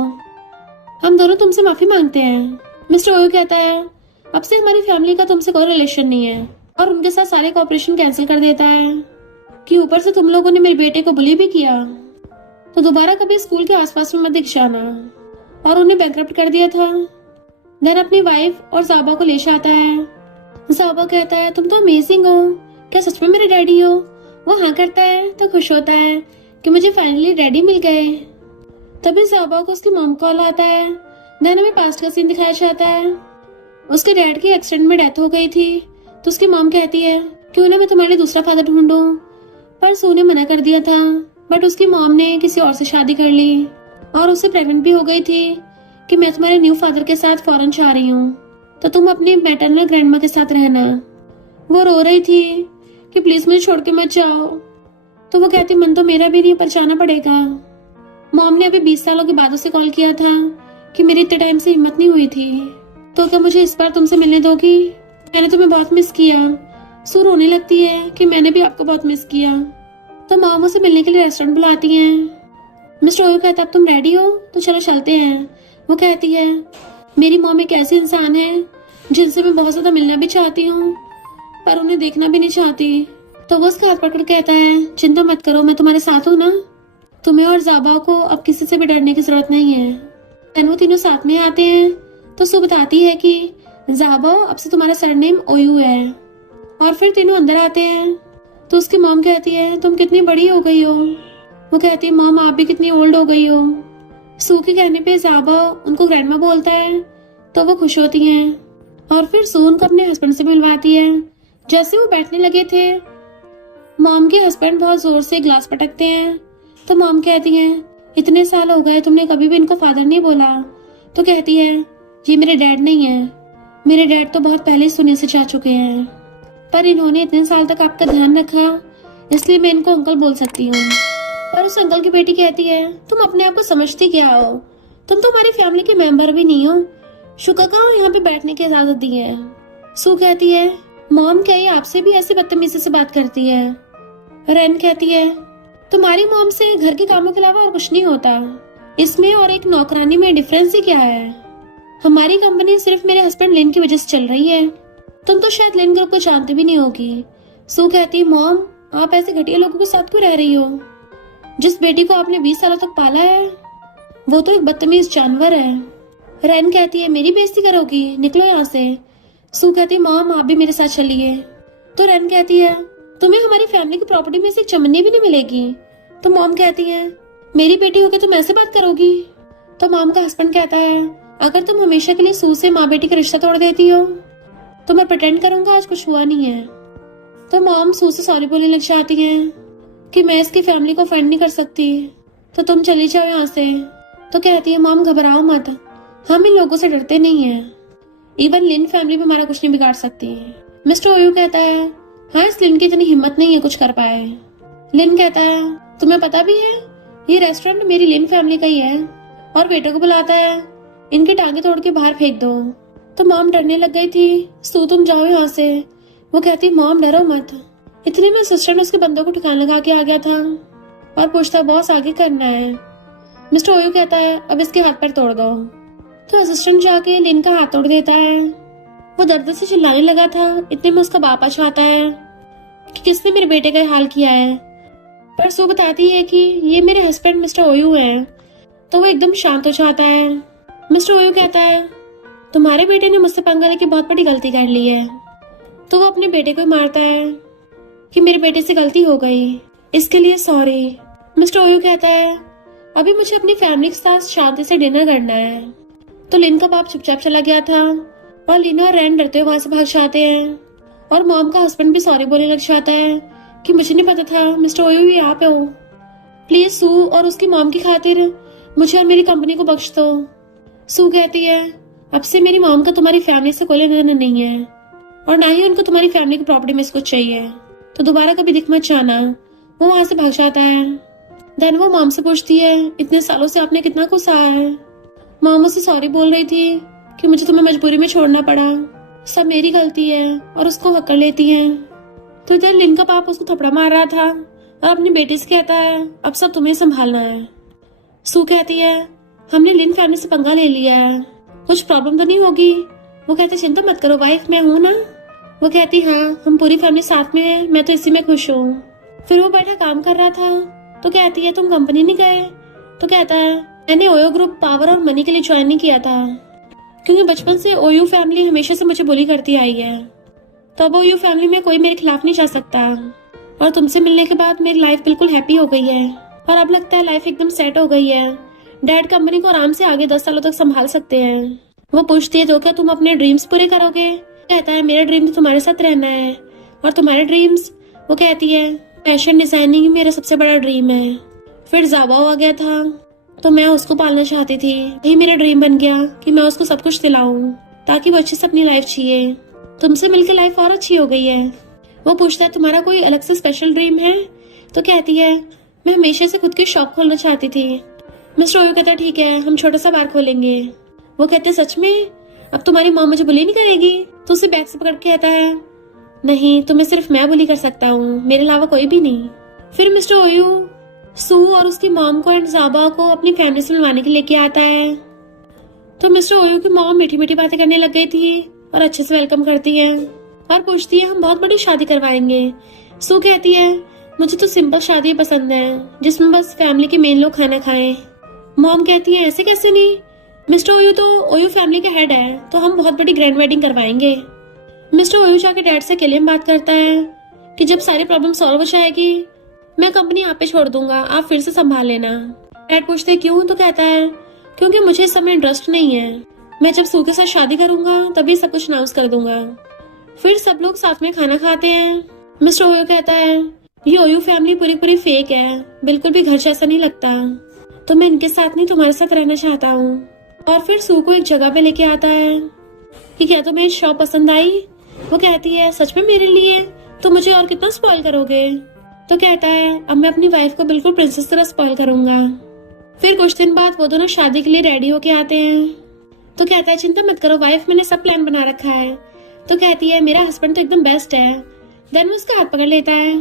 हम दोनों तुमसे माफी मांगते हैं। मिस्टर ओयू कहता है अब से हमारी फैमिली का तुमसे कोई रिलेशन नहीं है और उनके साथ सारे कॉपरेशन कैंसिल कर देता है कि ऊपर से तुम लोगों ने मेरे बेटे को बुली भी किया तो दोबारा कभी स्कूल के आसपास में मत दिख जाना, और उन्हें बैंकरप्ट कर दिया था। देन अपनी वाइफ और ज़ाबा को ले जाता है। ज़ाबा कहता है तुम तो अमेजिंग हो, क्या सच में मेरे डैडी हो। वो हाँ करता है तो खुश होता है कि मुझे फाइनली डैडी मिल गए। तभी ज़ाबा को उसकी मॉम कॉल आता है। देन हमें पास्ट का सीन दिखाया जाता है। उसके डैड की एक्सीडेंट में डेथ हो गई थी तो उसकी मॉम कहती है क्यों ना मैं तुम्हारे लिए दूसरा फादर ढूंढूं, पर सू ने मना कर दिया था। बट उसकी मॉम ने किसी और से शादी कर ली और उससे प्रेग्नेंट भी हो गई थी कि मैं तुम्हारे न्यू फादर के साथ फॉरेन जा रही हूँ तो तुम अपनी मैटरनल ग्रैंडमा के साथ रहना। वो रो रही थी कि प्लीज मुझे छोड़ के मत जाओ। तो वो कहती मन तो मेरा भी नहीं पर जाना पड़ेगा। मॉम ने अभी 20 सालों के बाद उसे कॉल किया था कि मेरी इतने टाइम से हिम्मत नहीं हुई थी, तो क्या मुझे इस बार तुमसे मिलने दोगी, मैंने तुम्हें बहुत मिस किया। सू रोने लगती है कि मैंने भी आपको बहुत मिस किया। तो मॉम उसे मिलने के लिए रेस्टोरेंट बुलाती हैं। मिस्टर ओयू कहता अब तुम रेडी हो तो चलो चलते हैं। वो कहती है मेरी मॉम एक ऐसी इंसान है जिनसे मैं बहुत ज्यादा मिलना भी चाहती हूँ पर उन्हें देखना भी नहीं चाहती। तो वो उसका हाथ पकड़ कहता है चिंता मत करो, मैं तुम्हारे साथ हूँ ना, तुम्हें और ज़ाबा को अब किसी से भी डरने की जरूरत नहीं है। एंड वो तीनों साथ में आते हैं तो सू बताती है कि ज़ाबा अब से तुम्हारा सरनेम ओयू है। और फिर तीनों अंदर आते हैं तो उसकी मॉम कहती है तुम कितनी बड़ी हो गई हो। वो कहती है मॉम आप भी कितनी ओल्ड हो गई हो। सू के कहने पे ज़ाबा उनको ग्रैंडमा बोलता है तो वो खुश होती हैं और फिर सू उनको अपने हस्बैंड से मिलवाती है। जैसे वो बैठने लगे थे मॉम के हस्बैंड बहुत जोर से ग्लास पटकते हैं तो मॉम कहती है इतने साल हो गए तुमने कभी भी इनको फादर नहीं बोला। तो कहती है ये मेरे डैड नहीं है, मेरे डैड तो बहुत पहले सुने से जा चुके हैं पर इन्होंने इतने साल तक आपका ध्यान रखा इसलिए मैं इनको अंकल बोल सकती हूँ। पर उस अंकल की बेटी कहती है तुम अपने आप को समझती क्या हो, तुम तो हमारी फैमिली के मेंबर भी नहीं हो, शुक्र करो यहाँ पे बैठने की इजाजत दी है। सू कहती है मॉम क्या ये आपसे भी ऐसे बदतमीजी से बात करती है। रैन कहती है तुम्हारी मॉम से घर के कामों के अलावा और कुछ नहीं होता, इसमें और एक नौकरानी में डिफरेंस ही क्या है। हमारी कंपनी सिर्फ मेरे हस्बैंड लिन की वजह से चल रही है, तुम तो शायद लिन ग्रुप को जानते भी नहीं होगी। सू कहती मॉम आप ऐसे घटिया लोगों के साथ क्यों रह रही हो? जिस बेटी को आपने 20 सालों तक पाला है वो तो एक बदतमीज जानवर है। रैन कहती है मेरी बेइज्जती करोगी, निकलो यहाँ से। सू कहती है मॉम आप भी मेरे साथ चलिए। तो रैन कहती है तुम्हें हमारी फैमिली की प्रॉपर्टी में से एक चमन्नी भी नहीं मिलेगी। तो मॉम कहती है मेरी बेटी होकर तुम ऐसे बात करोगी? तो मॉम का हस्बैंड कहता है अगर तुम हमेशा के लिए सू से माँ बेटी का रिश्ता तोड़ देती हो तो मैं प्रिटेंड करूंगा आज कुछ हुआ नहीं है। तो मॉम सू से सॉरी बोलने लग जाती है कि मैं इसकी फैमिली को ऑफेंड नहीं कर सकती, तो तुम चली जाओ यहाँ से। तो कहती है मॉम घबराओ मत, हम इन लोगों से डरते नहीं है। इवन लिन फैमिली में हमारा कुछ नहीं बिगाड़ सकती। मिस्टर ओयू कहता है हाँ इस लिन की इतनी हिम्मत नहीं है कुछ कर पाए। लिन कहता है तुम्हें पता भी है ये रेस्टोरेंट मेरी लिन फैमिली का ही है, और वेटर को बुलाता है इनकी टांगे तोड़ के बाहर फेंक दो। तो मॉम डरने लग गई थी, सू तुम जाओ यहाँ से। वो कहती मॉम डरो मत। इतने में असिस्टेंट उसके बंदों को ठिकाना लगा के आ गया था और पूछता बॉस आगे करना है। मिस्टर ओयू कहता है अब इसके हाथ पैर तोड़ दो। तो असिस्टेंट जाके लिन का हाथ तोड़ देता है। वो दर्द से चिल्लाने लगा था, इतने में उसका बाप आता है कि किसने मेरे बेटे का हाल किया है। पर सू बताती है कि ये मेरे हस्बैंड मिस्टर ओयू है। तो वो एकदम शांत हो जाता है। मिस्टर ओयू कहता है तुम्हारे बेटे ने मुझसे पंगा लेके बहुत बड़ी गलती कर ली है। तो वो अपने बेटे को मारता है कि मेरे बेटे से गलती हो गई, इसके लिए सॉरी। मिस्टर ओयू कहता है अभी मुझे अपनी फैमिली के साथ शांति से डिनर करना है। तो लिन का बाप चुपचाप चला गया था और लिन और रैन डरते हुए वहां से भाग जाते हैं। और मॉम का हस्बैंड भी सॉरी बोलने लग जाता है कि मुझे नहीं पता था मिस्टर ओयू यहाँ पे हो, प्लीज सू और उसकी मॉम की खातिर मुझे और मेरी कंपनी को बख्श दो। सू कहती है अब से मेरी मॉम का तुम्हारी फैमिली से कोई लेना देना नहीं है और ना ही उनको तुम्हारी फैमिली की प्रॉपर्टी में से कुछ चाहिए, तो दोबारा कभी दिख मत जाना। वो वहां से भाग जाता है। देन वो मॉम से पूछती है इतने सालों से आपने कितना कुछ सहा है। मॉम उसे सॉरी बोल रही थी कि मुझे तुम्हें मजबूरी में छोड़ना पड़ा, सब मेरी गलती है, और उसको हक कर लेती है। तो इधर लिन का पाप उसको थपड़ा मार रहा था और अपनी बेटी से कहता है अब सब तुम्हें संभालना है। सू कहती है हमने लिन फैमिली से पंगा ले लिया है, कुछ प्रॉब्लम तो नहीं होगी? वो कहते चिंता मत करो वाइफ, मैं हूँ ना। वो कहती हाँ हम पूरी फैमिली साथ में है, मैं तो इसी में खुश हूँ। फिर वो बैठा काम कर रहा था तो कहती है तुम कंपनी नहीं गए? तो कहता है मैंने ओयो ग्रुप पावर और मनी के लिए ज्वाइन नहीं किया था, क्योंकि बचपन से ओयू फैमिली हमेशा से मुझे बुली करती आई है, तो अब ओयू फैमिली में कोई मेरे खिलाफ नहीं जा सकता। और तुमसे मिलने के बाद मेरी लाइफ बिल्कुल हैप्पी हो गई है और अब लगता है लाइफ एकदम सेट हो गई है। डैड कंपनी को आराम से आगे 10 सालों तक संभाल सकते हैं। वो पूछती है तो क्या तुम अपने ड्रीम्स पूरे करोगे? कहता है मेरा ड्रीम तो तुम्हारे साथ रहना है। और तुम्हारे ड्रीम्स? वो कहती है फैशन डिजाइनिंग ही मेरा सबसे बड़ा ड्रीम है। फिर जाबाओ आ गया था तो मैं उसको पालना चाहती थी, यही मेरा ड्रीम बन गया कि मैं उसको सब कुछ दिलाऊं ताकि वो अच्छे से अपनी लाइफ जिए। तुमसे मिलकर लाइफ और अच्छी हो गई है। वो पूछता है तुम्हारा कोई अलग से स्पेशल ड्रीम है? तो कहती है मैं हमेशा से खुद की शॉप खोलना चाहती थी। मिस्टर ओयो कहता है ठीक है हम छोटा सा बार खोलेंगे। वो कहते सच में? अब तुम्हारी मॉम मुझे बुली नहीं करेगी? तो उसे बैग से पकड़ के कहता है नहीं तुम्हें सिर्फ मैं बुली कर सकता हूँ, मेरे अलावा कोई भी नहीं। फिर मिस्टर ओयू सू और उसकी मॉम को एंड जाबा को अपनी फैमिली से मिलवाने के लिए लेके आता है। तो मिस्टर ओयू की मॉम मीठी मीठी बातें करने लग गई थी और अच्छे से वेलकम करती है और पूछती है हम बहुत बड़ी शादी करवाएंगे। सू कहती है मुझे तो सिंपल शादी पसंद है जिसमें बस फैमिली के मेन लोग खाना खाएं। मॉम कहती है ऐसे कैसे नहीं, मिस्टर ओयू तो ओयू फैमिली का हेड है, तो हम बहुत बड़ी ग्रैंड वेडिंग करवाएंगे। मिस्टर ओयू जाके डैड से अकेले में बात करता है कि जब सारी प्रॉब्लम सॉल्व हो जाएगी मैं कंपनी आप पे छोड़ दूंगा, आप फिर से संभाल लेना। डैड पूछते क्यों? तो कहता है क्योंकि मुझे इस समय इंटरेस्ट नहीं है, मैं जब सू के साथ शादी करूंगा तभी सब कुछ अनाउंस कर दूंगा। फिर सब लोग साथ में खाना खाते हैं। मिस्टर ओयू कहता है ये ओयू फैमिली पूरी पूरी फेक है, बिल्कुल भी घर जैसा नहीं लगता, तो मैं इनके साथ नहीं तुम्हारे साथ रहना चाहता हूँ। और फिर सू को एक जगह पे लेके आता है कि क्या तुम्हें शॉप पसंद आई? वो कहती है सच में मेरे लिए? तो मुझे और कितना स्पॉइल करोगे? तो कहता है अब मैं अपनी वाइफ को बिल्कुल प्रिंसेस तरह स्पॉइल करूंगा। फिर कुछ दिन बाद वो दोनों शादी के लिए रेडी होके आते हैं। तो कहता है चिंता मत करो वाइफ, मैंने सब प्लान बना रखा है। तो कहती है मेरा हस्बैंड तो एकदम बेस्ट है। देन वो उसका हाथ पकड़ लेता है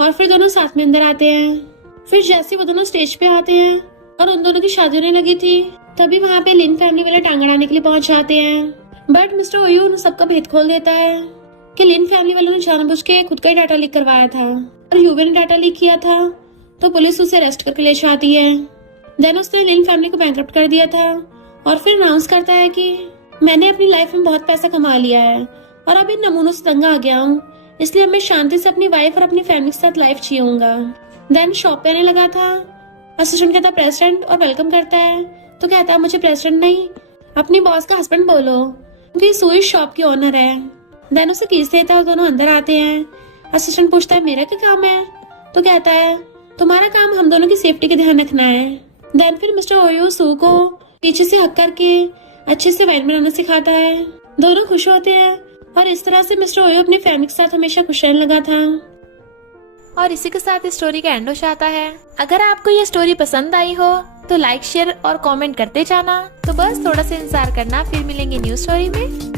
और फिर दोनों साथ में अंदर आते हैं। फिर जैसे वो दोनों स्टेज पे आते हैं और उन दोनों की शादी होने लगी थी तभी वहाँ पे लिन फैमिली वाले टांग अड़ाने के लिए पहुंच जाते हैं। बट मिस्टर ओयू उन सबका भेद खोल देता है कि लिन फैमिली वालों ने जानबूझ के खुद का ही डाटा लीक करवाया था और यूवी ने डाटा लीक किया था तो पुलिस उसे अरेस्ट करके ले जाती है। देन उसने लिन फैमिली को बैंकरप्ट कर दिया था और फिर अनाउंस करता है कि मैंने अपनी लाइफ में बहुत पैसा कमा लिया है और अब इन नमूनों से तंग आ गया हूँ, इसलिए अब मैं शांति से अपनी वाइफ और अपनी फैमिली के साथ लाइफ जीऊंगा। देन शॉप पे आने लगा था। असिस्टेंट कहता प्रेसिडेंट और वेलकम करता है तो कहता है मुझे प्रेसिडेंट नहीं अपनी बॉस का हस्बैंड बोलो क्योंकि सुई शॉप की ओनर है। देन उसे कीज देता है और दोनों अंदर आते हैं। असिस्टेंट पूछता है मेरा क्या काम है तो कहता है तुम्हारा काम हम दोनों की सेफ्टी का ध्यान रखना है। देन फिर मिस्टर ओयो सू को पीछे से हक करके अच्छे से वाइन बनाना सिखाता है। दोनों खुश होते हैं और इस तरह से मिस्टर ओयो अपनी फैमिली के साथ हमेशा खुश रहने लगा था। और इसी के साथ इस स्टोरी का एंड हो जाता है। अगर आपको ये स्टोरी पसंद आई हो तो लाइक शेयर और कमेंट करते जाना। तो बस थोड़ा सा इंतजार करना, फिर मिलेंगे न्यू स्टोरी में।